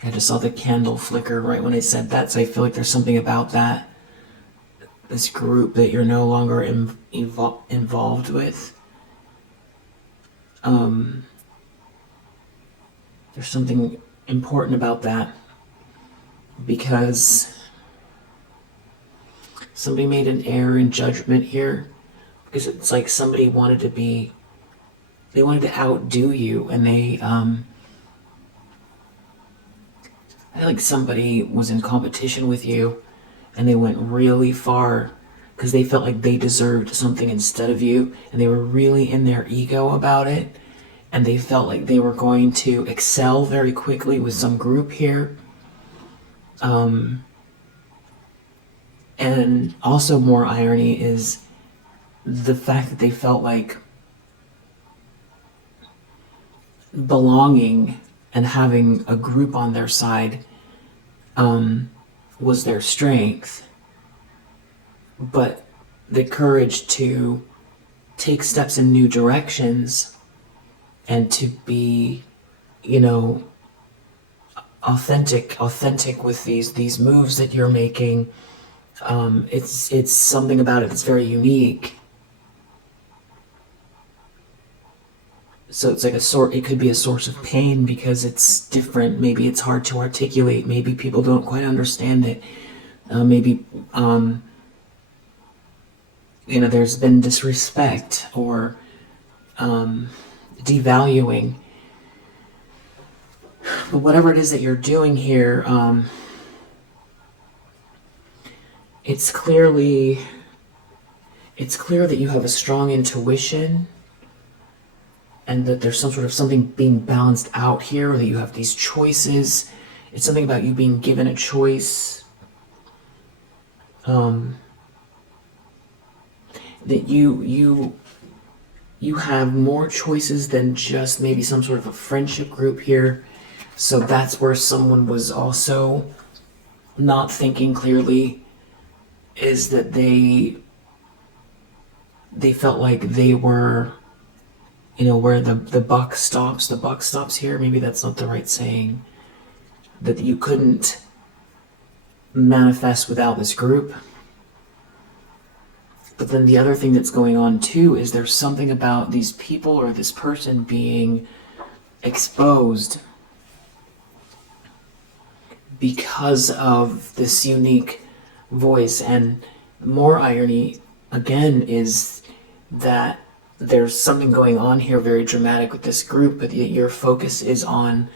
I just saw the candle flicker right when I said that, so I feel like there's something about that. This group that you're no longer involved with. There's something important about that, because somebody made an error in judgment here, because it's like somebody wanted to outdo you, and like somebody was in competition with you, and they went really far because they felt like they deserved something instead of you, and they were really in their ego about it, and they felt like they were going to excel very quickly with some group here. And also more irony is the fact that they felt like belonging and having a group on their side was their strength, but the courage to take steps in new directions and to be, authentic with these moves that you're making. It's something about it that's very unique. So it's like it could be a source of pain because it's different. Maybe it's hard to articulate. Maybe people don't quite understand it. Maybe, there's been disrespect or devaluing. But whatever it is that you're doing here, it's clear that you have a strong intuition, and that there's something being balanced out here, or that you have these choices. It's something about you being given a choice. That you have more choices than just maybe some sort of a friendship group here. So that's where someone was also not thinking clearly, is that they felt like they were, where the buck stops here. Maybe that's not the right saying. That you couldn't manifest without this group. But then the other thing that's going on too is there's something about these people or this person being exposed because of this unique voice. And more irony, again, is that there's something going on here very dramatic with this group, but yet your focus is on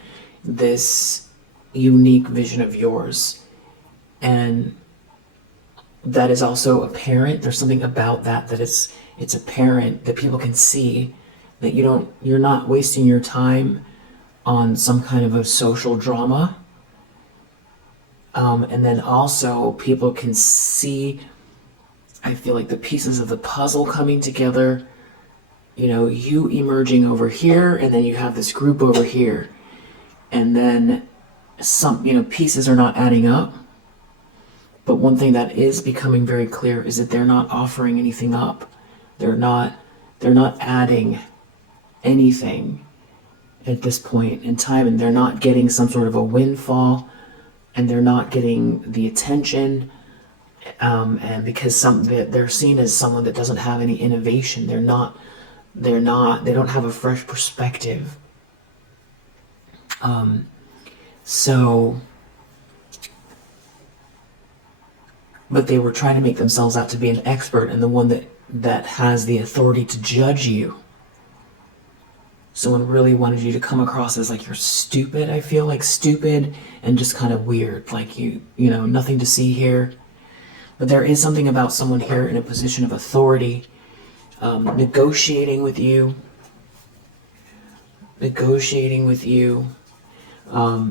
this unique vision of yours. And that is also apparent. There's something about that it's apparent, that people can see that you're not wasting your time on some kind of a social drama. And then also people can see, I feel like, the pieces of the puzzle coming together. You emerging over here, and then you have this group over here. And then some, pieces are not adding up. But one thing that is becoming very clear is that they're not offering anything up. They're not adding anything at this point in time, and they're not getting some sort of a windfall, and they're not getting the attention, and because they're seen as someone that doesn't have any innovation. They don't have a fresh perspective. But they were trying to make themselves out to be an expert and the one that has the authority to judge you. Someone really wanted you to come across as like you're stupid. I feel like stupid and just kind of weird, like nothing to see here. But there is something about someone here in a position of authority, negotiating with you.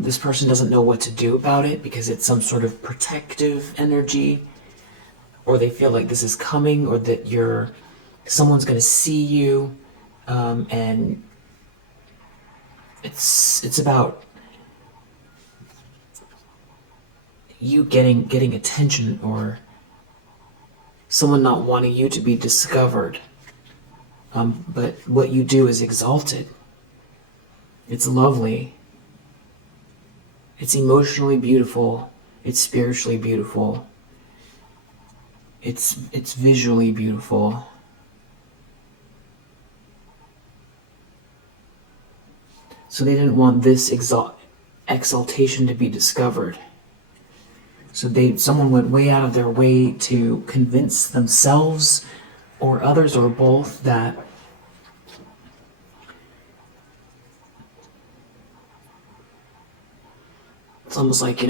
This person doesn't know what to do about it because it's some sort of protective energy, or they feel like this is coming, or that someone's going to see you, and it's about you getting attention, or someone not wanting you to be discovered. But what you do is exalted. It's lovely. It's emotionally beautiful. It's spiritually beautiful. It's visually beautiful. So they didn't want this exaltation to be discovered. So someone went way out of their way to convince themselves or others or both that it's almost like,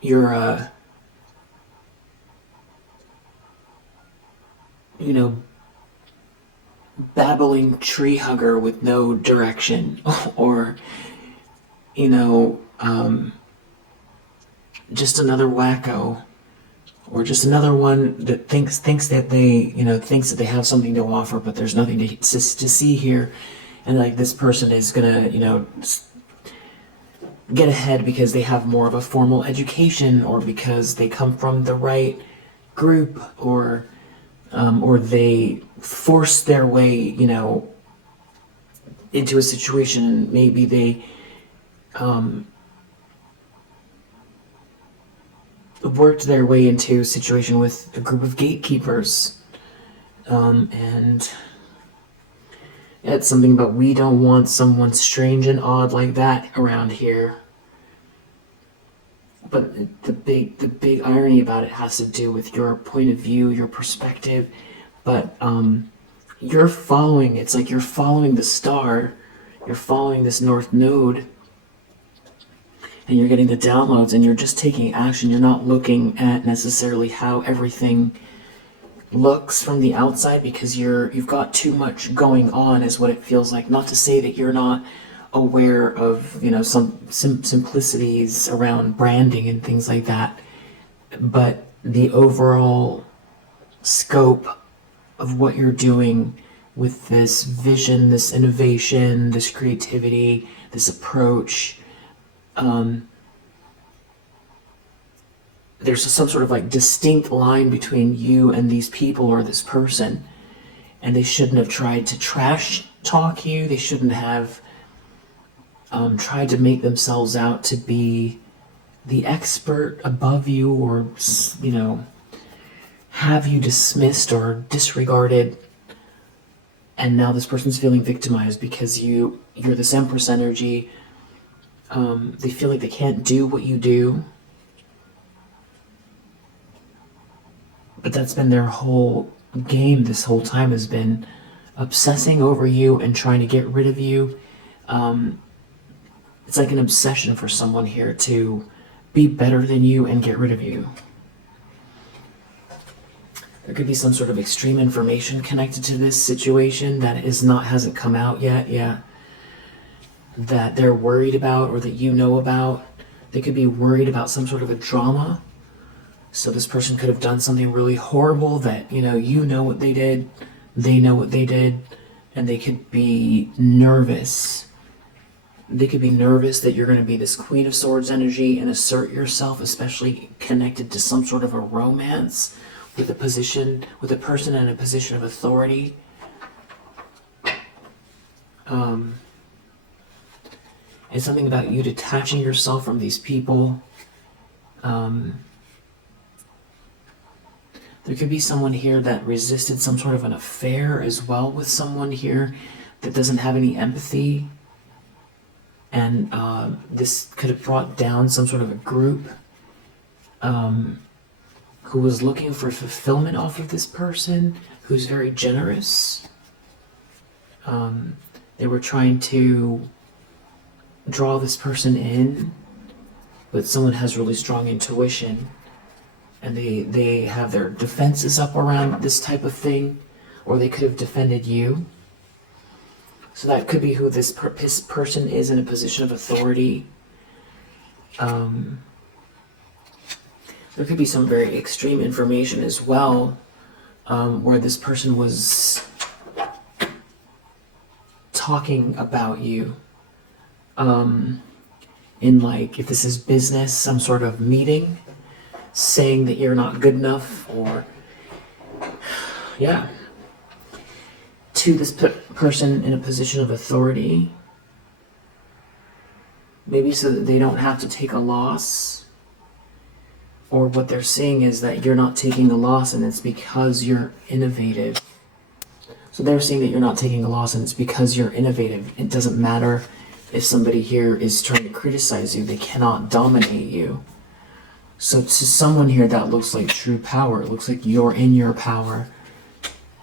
you're a, babbling tree hugger with no direction, or, just another wacko, or just another one that thinks that they have something to offer, but there's nothing to see here, and like this person is gonna, get ahead because they have more of a formal education, or because they come from the right group, or they force their way, into a situation. Maybe they worked their way into a situation with a group of gatekeepers, and it's something about, we don't want someone strange and odd like that around here. But the big irony about it has to do with your point of view, your perspective. But you're following. It's like you're following the star. You're following this north node, and you're getting the downloads, and you're just taking action. You're not looking at necessarily how everything looks from the outside, because you've got too much going on, is what it feels like. Not to say that you're not aware of some simplicities around branding and things like that, but the overall scope of what you're doing with this vision, this innovation, this creativity, this approach, there's some sort of like distinct line between you and these people or this person, and they shouldn't have tried to trash talk you. They shouldn't have tried to make themselves out to be the expert above you, or have you dismissed or disregarded, and now this person's feeling victimized because you're this Empress energy. They feel like they can't do what you do, but that's been their whole game this whole time, has been obsessing over you and trying to get rid of you. It's like an obsession for someone here to be better than you and get rid of you. There could be some sort of extreme information connected to this situation that hasn't come out yet, that they're worried about or that you know about. They could be worried about some sort of a drama. So this person could have done something really horrible that, you know what they did, they know what they did, and they could be nervous. They could be nervous that you're going to be this Queen of Swords energy and assert yourself, especially connected to some sort of a romance with a person in a position of authority. It's something about you detaching yourself from these people. There could be someone here that resisted some sort of an affair as well with someone here that doesn't have any empathy. And this could have brought down some sort of a group who was looking for fulfillment off of this person, who's very generous. They were trying to draw this person in, but someone has really strong intuition, and they have their defenses up around this type of thing, or they could have defended you. So that could be who this person is in a position of authority. There could be some very extreme information as well, where this person was talking about you. In, like, if this is business, some sort of meeting, saying that you're not good enough, or to this person in a position of authority, maybe so that they don't have to take a loss, or what they're saying is that you're not taking a loss and it's because you're innovative. So they're saying that you're not taking a loss and it's because you're innovative. It doesn't matter if somebody here is trying to criticize you, they cannot dominate you. So to someone here, that looks like true power. It looks like you're in your power.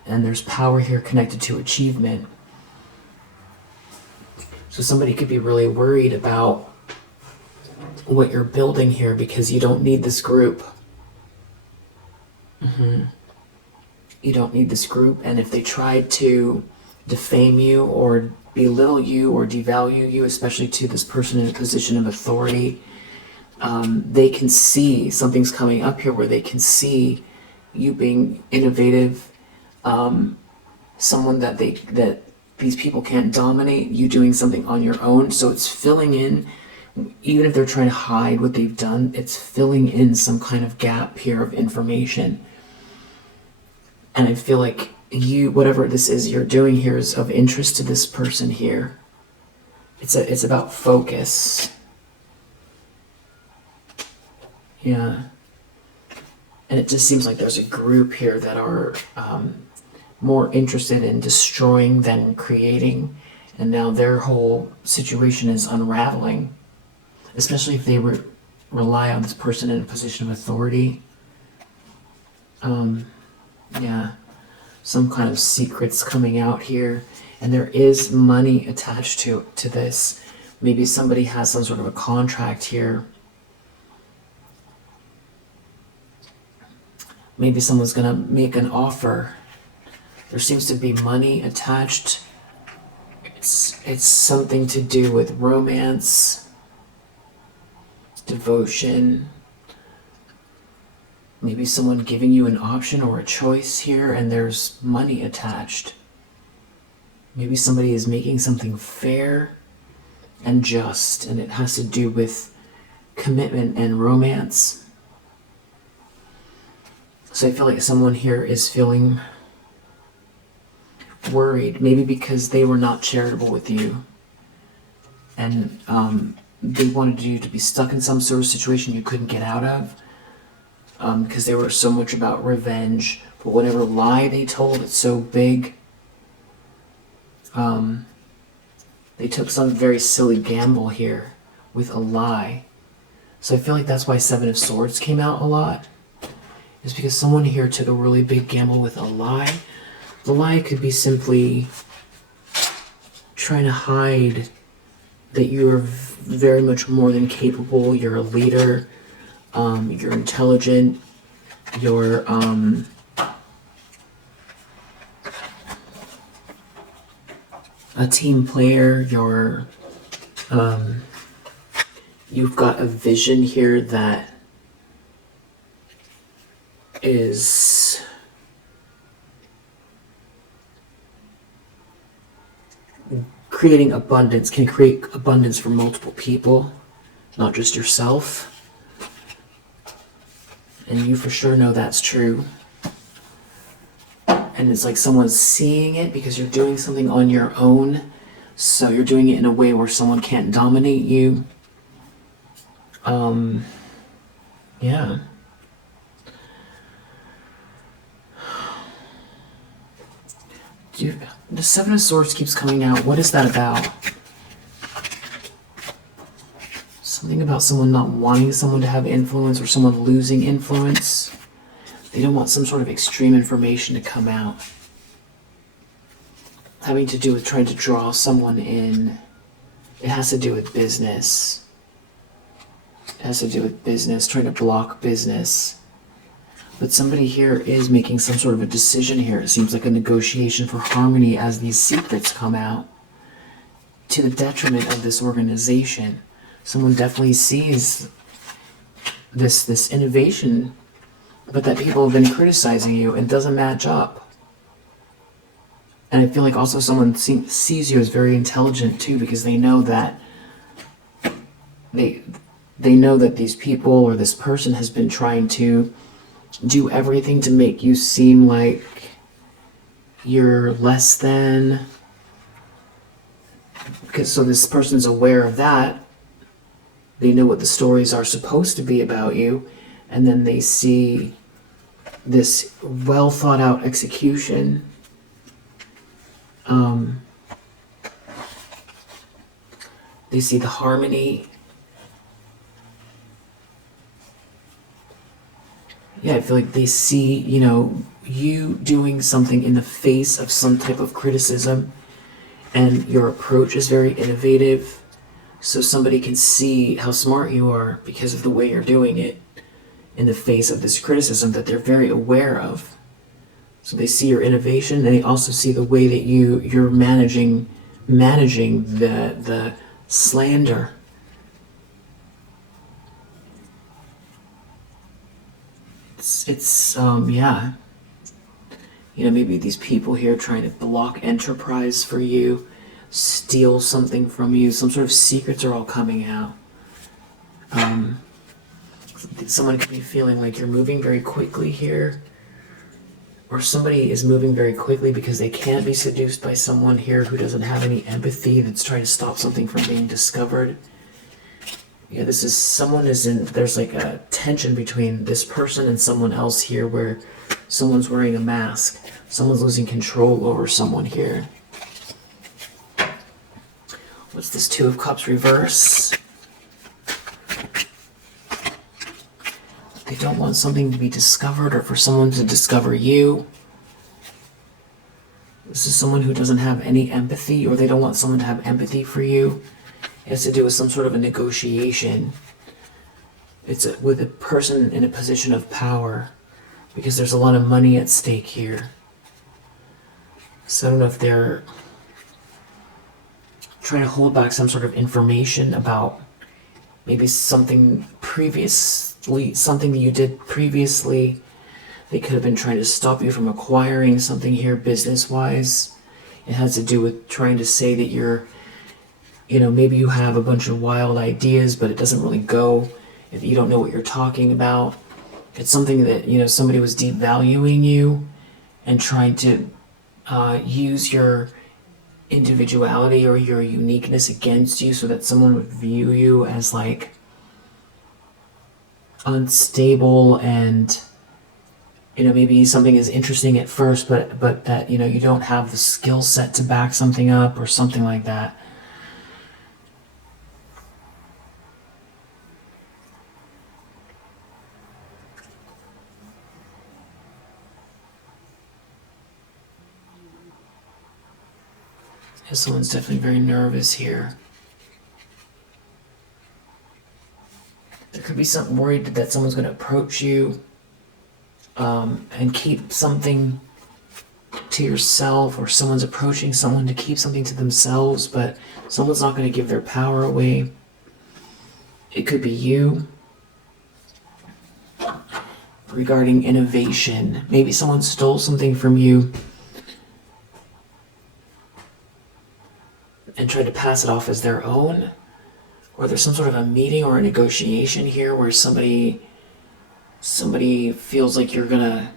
And there's power here connected to achievement. So somebody could be really worried about what you're building here because you don't need this group. You don't need this group. And if they tried to defame you or belittle you or devalue you, especially to this person in a position of authority, they can see something's coming up here where they can see you being innovative, someone that these people can't dominate, you doing something on your own. So it's filling in, even if they're trying to hide what they've done, it's filling in some kind of gap here of information. And I feel like whatever this is you're doing here is of interest to this person here. It's about focus. Yeah. And it just seems like there's a group here that are more interested in destroying than creating. And now their whole situation is unraveling, especially if they rely on this person in a position of authority. Some kind of secrets coming out here. And there is money attached to this. Maybe somebody has some sort of a contract here. Maybe someone's going to make an offer. There seems to be money attached. It's something to do with romance, devotion. Maybe someone giving you an option or a choice here, and there's money attached. Maybe somebody is making something fair and just, and it has to do with commitment and romance. So I feel like someone here is feeling worried, maybe because they were not charitable with you, and they wanted you to be stuck in some sort of situation you couldn't get out of. because they were so much about revenge. But whatever lie they told, it's so big. They took some very silly gamble here with a lie. So I feel like that's why Seven of Swords came out a lot. Is because someone here took a really big gamble with a lie. The lie could be simply trying to hide that you are very much more than capable. You're a leader. You're intelligent. You're a team player. You're you've got a vision here that is creating abundance, can create abundance for multiple people, not just yourself. And you for sure know that's true. And it's like someone's seeing it because you're doing something on your own. So you're doing it in a way where someone can't dominate you. Yeah. The Seven of Swords keeps coming out. What is that about? Something about someone not wanting someone to have influence or someone losing influence. They don't want some sort of extreme information to come out. Having to do with trying to draw someone in. It has to do with business. It has to do with business, trying to block business. But somebody here is making some sort of a decision here. It seems like a negotiation for harmony as these secrets come out. To the detriment of this organization. Someone definitely sees this innovation, but that people have been criticizing you and doesn't match up. And I feel like also someone sees you as very intelligent too, because they know that they know that these people or this person has been trying to do everything to make you seem like you're less than. Because so this person's aware of that. They know what the stories are supposed to be about you, and then they see this well thought out execution. They see the harmony. Yeah, I feel like they see, you doing something in the face of some type of criticism, and your approach is very innovative, so somebody can see how smart you are because of the way you're doing it in the face of this criticism that they're very aware of. So they see your innovation, and they also see the way that you're managing the slander. It's yeah. Maybe these people here trying to block enterprise for you, steal something from you, some sort of secrets are all coming out. Someone could be feeling like you're moving very quickly here, or somebody is moving very quickly because they can't be seduced by someone here who doesn't have any empathy, that's trying to stop something from being discovered. Yeah, there's like a tension between this person and someone else here where someone's wearing a mask. Someone's losing control over someone here. What's this Two of Cups reverse? They don't want something to be discovered or for someone to discover you. This is someone who doesn't have any empathy, or they don't want someone to have empathy for you. It has to do with some sort of a negotiation. It's with a person in a position of power, because there's a lot of money at stake here. So I don't know if they're trying to hold back some sort of information about maybe something that you did previously. They could have been trying to stop you from acquiring something here business-wise. It has to do with trying to say that you're, maybe you have a bunch of wild ideas, but it doesn't really go. If you don't know what you're talking about. It's something that, somebody was devaluing you and trying to use your individuality or your uniqueness against you so that someone would view you as like unstable, and maybe something is interesting at first, but that you don't have the skill set to back something up or something like that. Yeah, someone's definitely very nervous here. There could be something worried that someone's going to approach you and keep something to yourself, or someone's approaching someone to keep something to themselves, but someone's not going to give their power away. It could be you. Regarding innovation, maybe someone stole something from you and tried to pass it off as their own, or there's some sort of a meeting or a negotiation here where somebody feels like you're not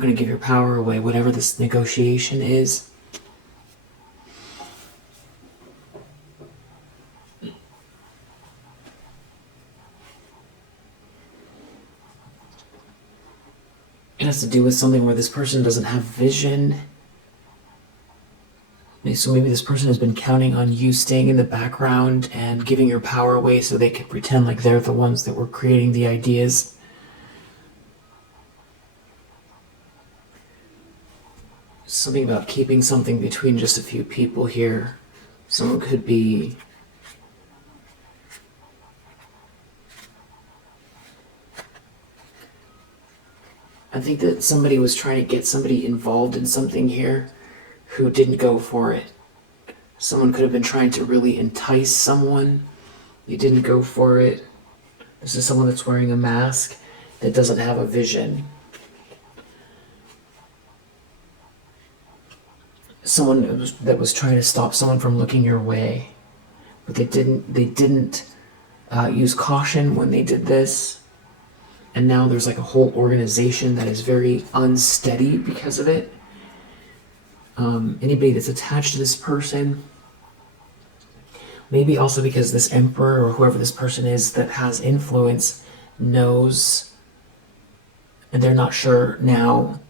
gonna give your power away, whatever this negotiation is. It has to do with something where this person doesn't have vision. So maybe this person has been counting on you staying in the background and giving your power away so they can pretend like they're the ones that were creating the ideas. Something about keeping something between just a few people here. Someone could be I think that somebody was trying to get somebody involved in something here who didn't go for it. Someone could have been trying to really entice someone. You didn't go for it. This is someone that's wearing a mask that doesn't have a vision. Someone that was trying to stop someone from looking your way, but they didn't use caution when they did this. And now there's like a whole organization that is very unsteady because of it. Anybody that's attached to this person, maybe also because this emperor or whoever this person is that has influence knows, and they're not sure now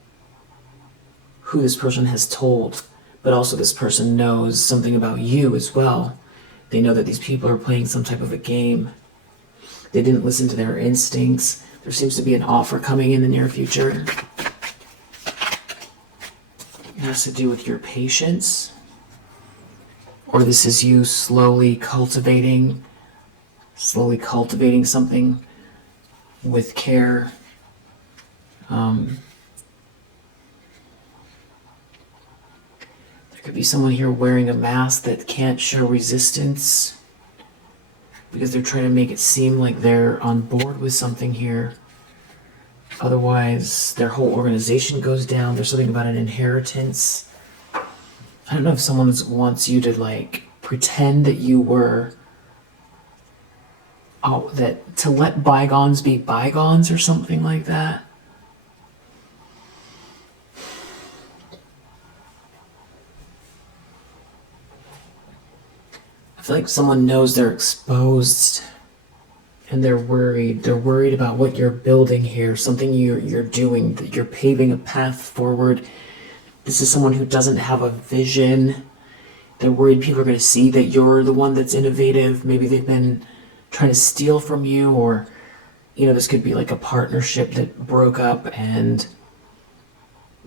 who this person has told, but also this person knows something about you as well. They know that these people are playing some type of a game. They didn't listen to their instincts. There seems to be an offer coming in the near future. It has to do with your patience. Or this is you slowly cultivating something with care. There could be someone here wearing a mask that can't show resistance because they're trying to make it seem like they're on board with something here. Otherwise, their whole organization goes down. There's something about an inheritance. I don't know if someone wants you to like pretend that you were, that to let bygones be bygones or something like that. I feel like someone knows they're exposed and they're worried. They're worried about what you're building here, something you're doing, that you're paving a path forward. This is someone who doesn't have a vision. They're worried people are going to see that you're the one that's innovative. Maybe they've been trying to steal from you, or, this could be like a partnership that broke up, and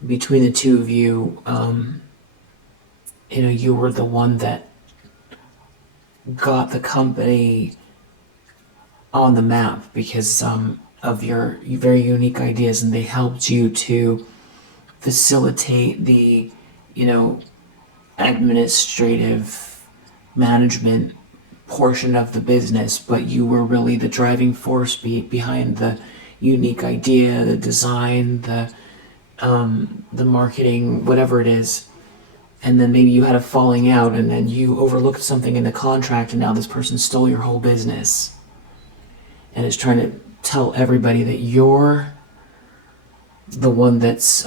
between the two of you, you were the one that got the company on the map because of your very unique ideas, and they helped you to facilitate the, administrative management portion of the business, but you were really the driving force behind the unique idea, the design, the marketing, whatever it is. And then maybe you had a falling out, and then you overlooked something in the contract, and now this person stole your whole business and is trying to tell everybody that you're the one that's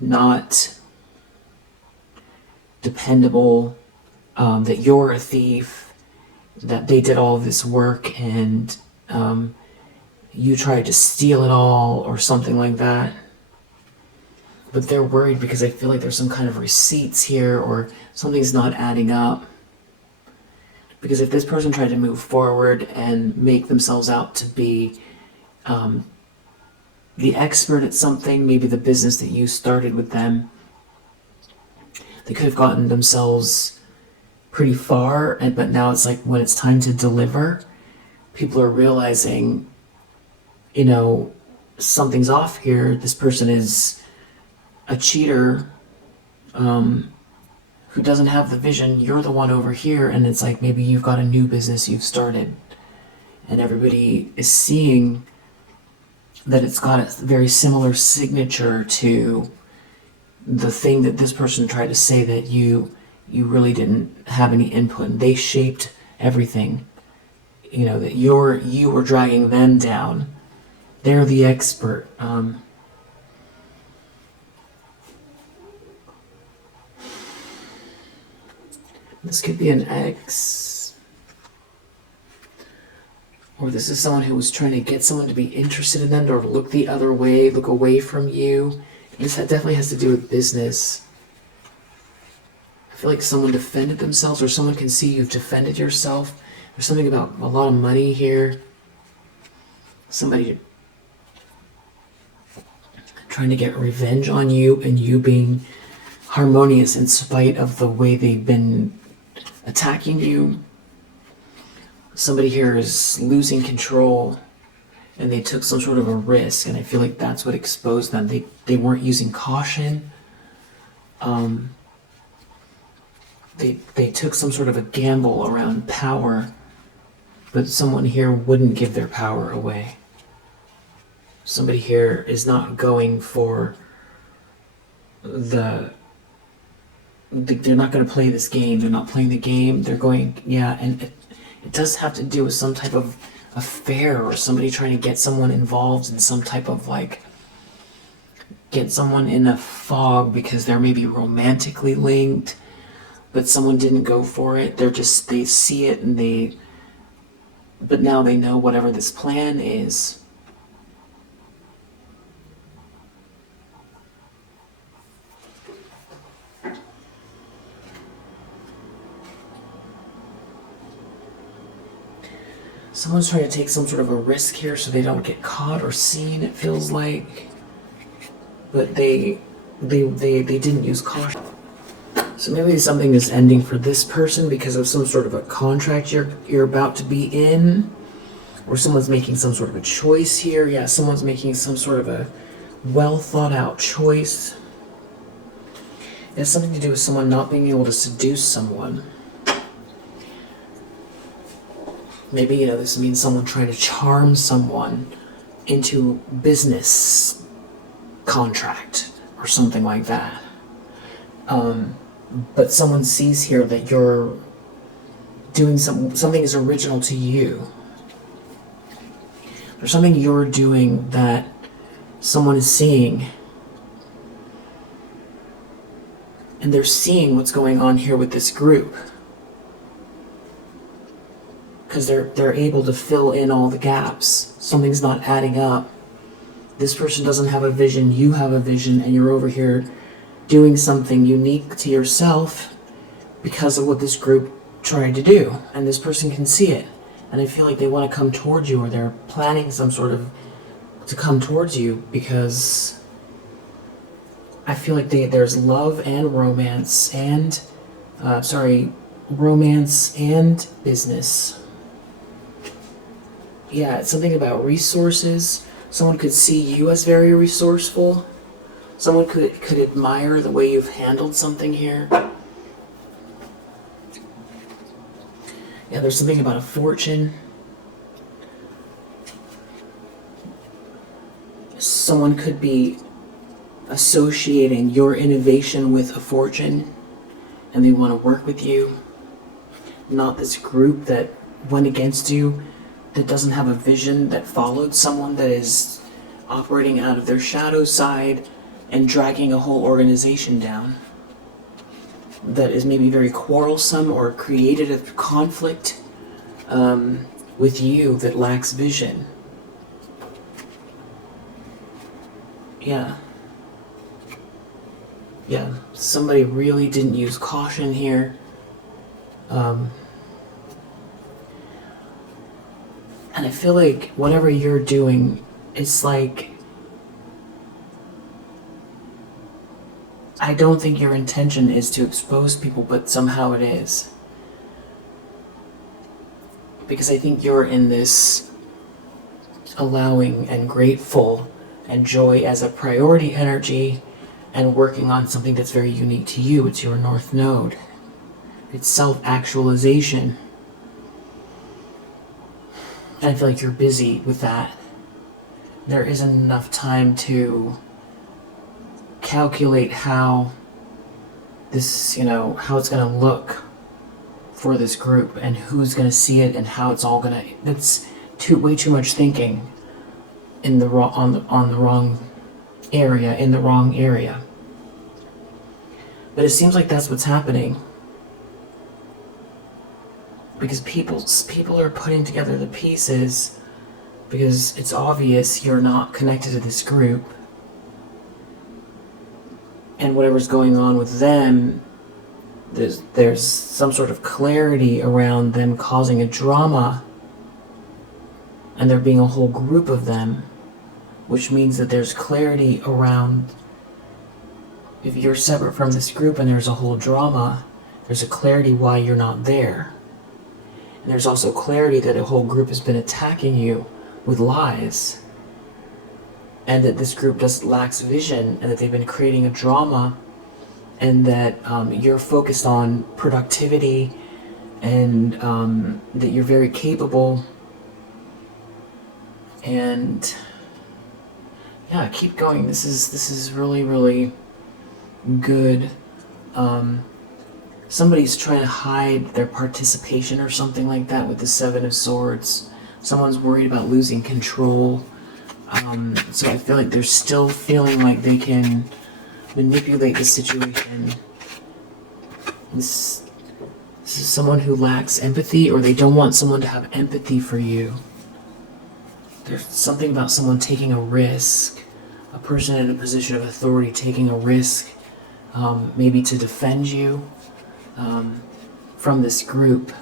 not dependable, that you're a thief, that they did all this work and you tried to steal it all or something like that. But they're worried because I feel like there's some kind of receipts here or something's not adding up. Because if this person tried to move forward and make themselves out to be the expert at something, maybe the business that you started with them, they could have gotten themselves pretty far, but now it's like when it's time to deliver, people are realizing, you know, something's off here. This person is a cheater who doesn't have the vision. You're the one over here, and it's like maybe you've got a new business you've started, and everybody is seeing that it's got a very similar signature to the thing that this person tried to say, that you really didn't have any input, and they shaped everything. You know, that you were dragging them down. They're the expert. This could be an ex, or this is someone who was trying to get someone to be interested in them or look the other way, look away from you. This definitely has to do with business. I feel like someone defended themselves, or someone can see you've defended yourself. There's something about a lot of money here. Somebody trying to get revenge on you, and you being harmonious in spite of the way they've been attacking you. Somebody here is losing control, and they took some sort of a risk, and I feel like that's what exposed them. They weren't using caution. They took some sort of a gamble around power, but someone here wouldn't give their power away. Somebody here is not going for they're not going to play this game. They're not playing the game. They're going, and it does have to do with some type of affair, or somebody trying to get someone involved in some type of get someone in a fog because they're maybe romantically linked, but someone didn't go for it. They see it, but now they know whatever this plan is. Someone's trying to take some sort of a risk here so they don't get caught or seen, it feels like. But they didn't use caution. So maybe something is ending for this person because of some sort of a contract you're about to be in. Or someone's making some sort of a choice here. Yeah, someone's making some sort of a well thought out choice. It has something to do with someone not being able to seduce someone. Maybe, this means someone trying to charm someone into business contract or something like that. But someone sees here that you're doing something is original to you. There's something you're doing that someone is seeing. And they're seeing what's going on here with this group. Because they're able to fill in all the gaps. Something's not adding up. This person doesn't have a vision, you have a vision, and you're over here doing something unique to yourself because of what this group tried to do. And this person can see it. And I feel like they want to come towards you, or they're planning some sort of to come towards you, because I feel like there's love and romance and romance and business. Yeah, it's something about resources. Someone could see you as very resourceful. Someone could admire the way you've handled something here. Yeah, there's something about a fortune. Someone could be associating your innovation with a fortune, and they want to work with you. Not this group that went against you, that doesn't have a vision, that followed someone that is operating out of their shadow side and dragging a whole organization down. that is maybe very quarrelsome or created a conflict with you that lacks vision. Yeah. Yeah, somebody really didn't use caution here. And I feel like whatever you're doing, it's like, I don't think your intention is to expose people, but somehow it is. Because I think you're in this allowing and grateful and joy as a priority energy and working on something that's very unique to you. It's your North Node. It's self-actualization. And I feel like you're busy with that. There isn't enough time to calculate how this, how it's going to look for this group and who's going to see it and how it's all going to. That's way too much thinking in the on the wrong area, in the wrong area. But it seems like that's what's happening. Because people are putting together the pieces because it's obvious you're not connected to this group. And whatever's going on with them, there's some sort of clarity around them causing a drama, and there being a whole group of them, which means that there's clarity around, if you're separate from this group and there's a whole drama, there's a clarity why you're not there. And there's also clarity that a whole group has been attacking you with lies, and that this group just lacks vision, and that they've been creating a drama, and that you're focused on productivity, and that you're very capable. And yeah, keep going. This is really, really good. Somebody's trying to hide their participation or something like that with the Seven of Swords. Someone's worried about losing control. So I feel like they're still feeling like they can manipulate the situation. This is someone who lacks empathy, or they don't want someone to have empathy for you. There's something about someone taking a risk, a person in a position of authority taking a risk, maybe to defend you from this group.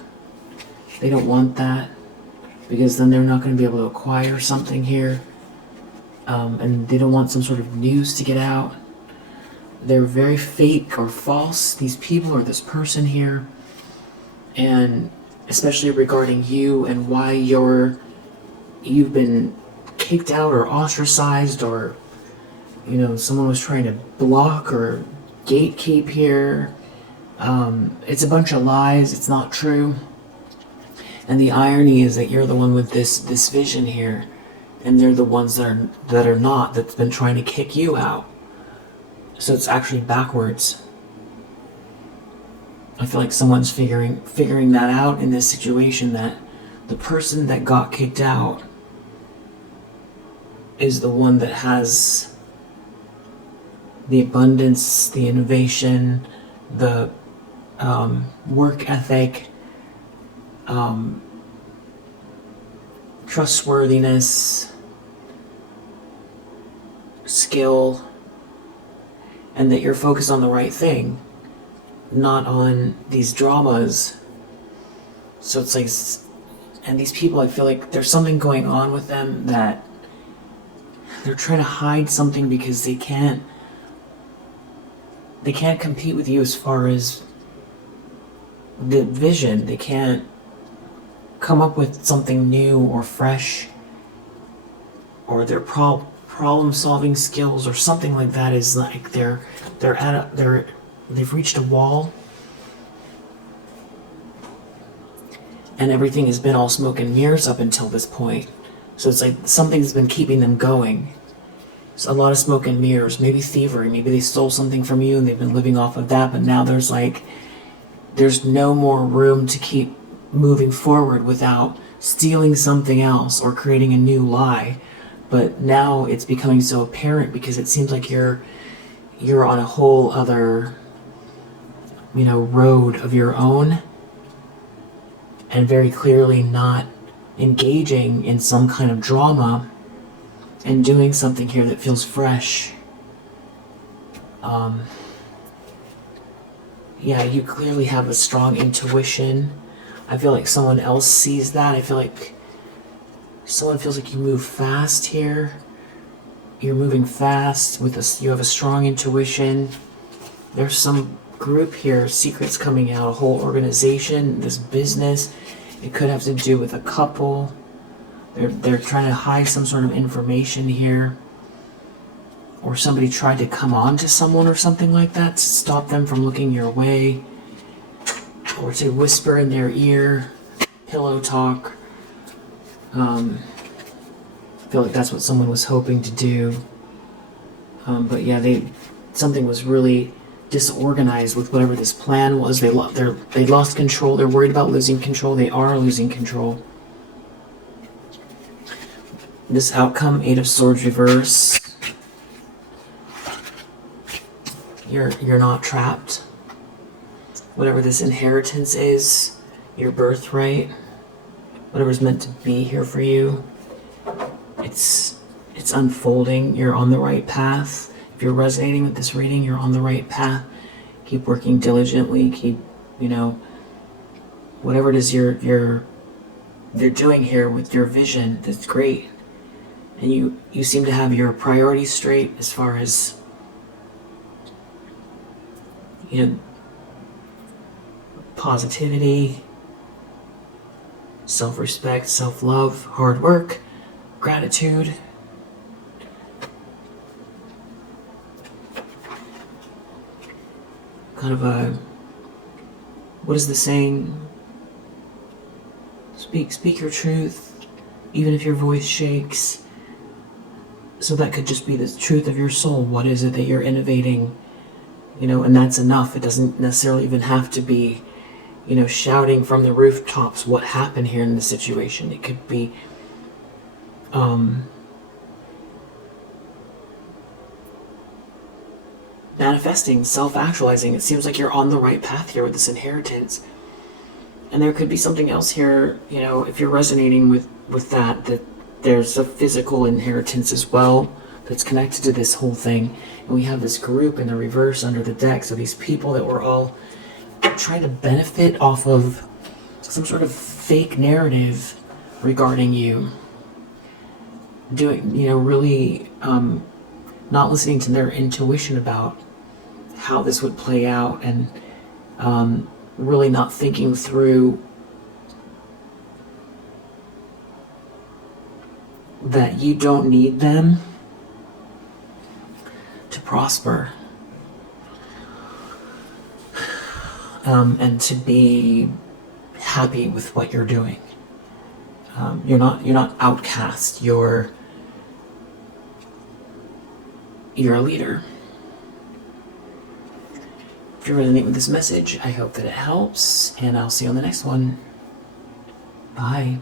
They don't want that, because then they're not going to be able to acquire something here, and they don't want some sort of news to get out. They're very fake or false, these people or this person here, and especially regarding you and why you've been kicked out or ostracized, or someone was trying to block or gatekeep here. It's a bunch of lies. It's not true. And the irony is that you're the one with this vision here, and they're the ones that are not, that's been trying to kick you out. So it's actually backwards. I feel like someone's figuring that out in this situation, that the person that got kicked out is the one that has the abundance, the innovation, the work ethic, trustworthiness, skill, and that you're focused on the right thing, not on these dramas. So it's like, and these people, I feel like there's something going on with them, that they're trying to hide something because they can't compete with you as far as the vision. They can't come up with something new or fresh, or their problem solving skills or something like that is like they've reached a wall, and everything has been all smoke and mirrors up until this point. So it's like something's been keeping them going. It's a lot of smoke and mirrors, maybe thievery, maybe they stole something from you and they've been living off of that, but now there's no more room to keep moving forward without stealing something else or creating a new lie. But now it's becoming so apparent because it seems like you're on a whole other road of your own, and very clearly not engaging in some kind of drama and doing something here that feels fresh. Yeah, you clearly have a strong intuition. I feel like someone else sees that. I feel like someone feels like you move fast here. You're moving fast with us. You have a strong intuition. There's some group here, secrets coming out, a whole organization, this business. It could have to do with a couple. They're trying to hide some sort of information here. Or somebody tried to come on to someone or something like that to stop them from looking your way. Or to whisper in their ear, pillow talk. I feel like that's what someone was hoping to do. But yeah, something was really disorganized with whatever this plan was. They lost control. They're worried about losing control. They are losing control. This outcome, 8 of Swords reverse. You're not trapped. Whatever this inheritance is, your birthright, whatever's meant to be here for you, it's unfolding. You're on the right path. If you're resonating with this reading, you're on the right path. Keep working diligently. Keep, whatever it is you're doing here with your vision, that's great. And you seem to have your priorities straight as far as, positivity, self-respect, self-love, hard work, gratitude. Kind of what is the saying? Speak your truth, even if your voice shakes. So that could just be the truth of your soul. What is it that you're innovating? And that's enough. It doesn't necessarily even have to be, shouting from the rooftops what happened here in the situation. It could be, manifesting, self-actualizing. It seems like you're on the right path here with this inheritance. And there could be something else here, if you're resonating with that there's a physical inheritance as well that's connected to this whole thing. And we have this group in the reverse under the deck. So these people that were all trying to benefit off of some sort of fake narrative regarding you. Doing, really not listening to their intuition about how this would play out, and really not thinking through that you don't need them to prosper, and to be happy with what you're doing. You're not outcast. You're a leader. If you're resonating with this message, I hope that it helps, and I'll see you on the next one. Bye.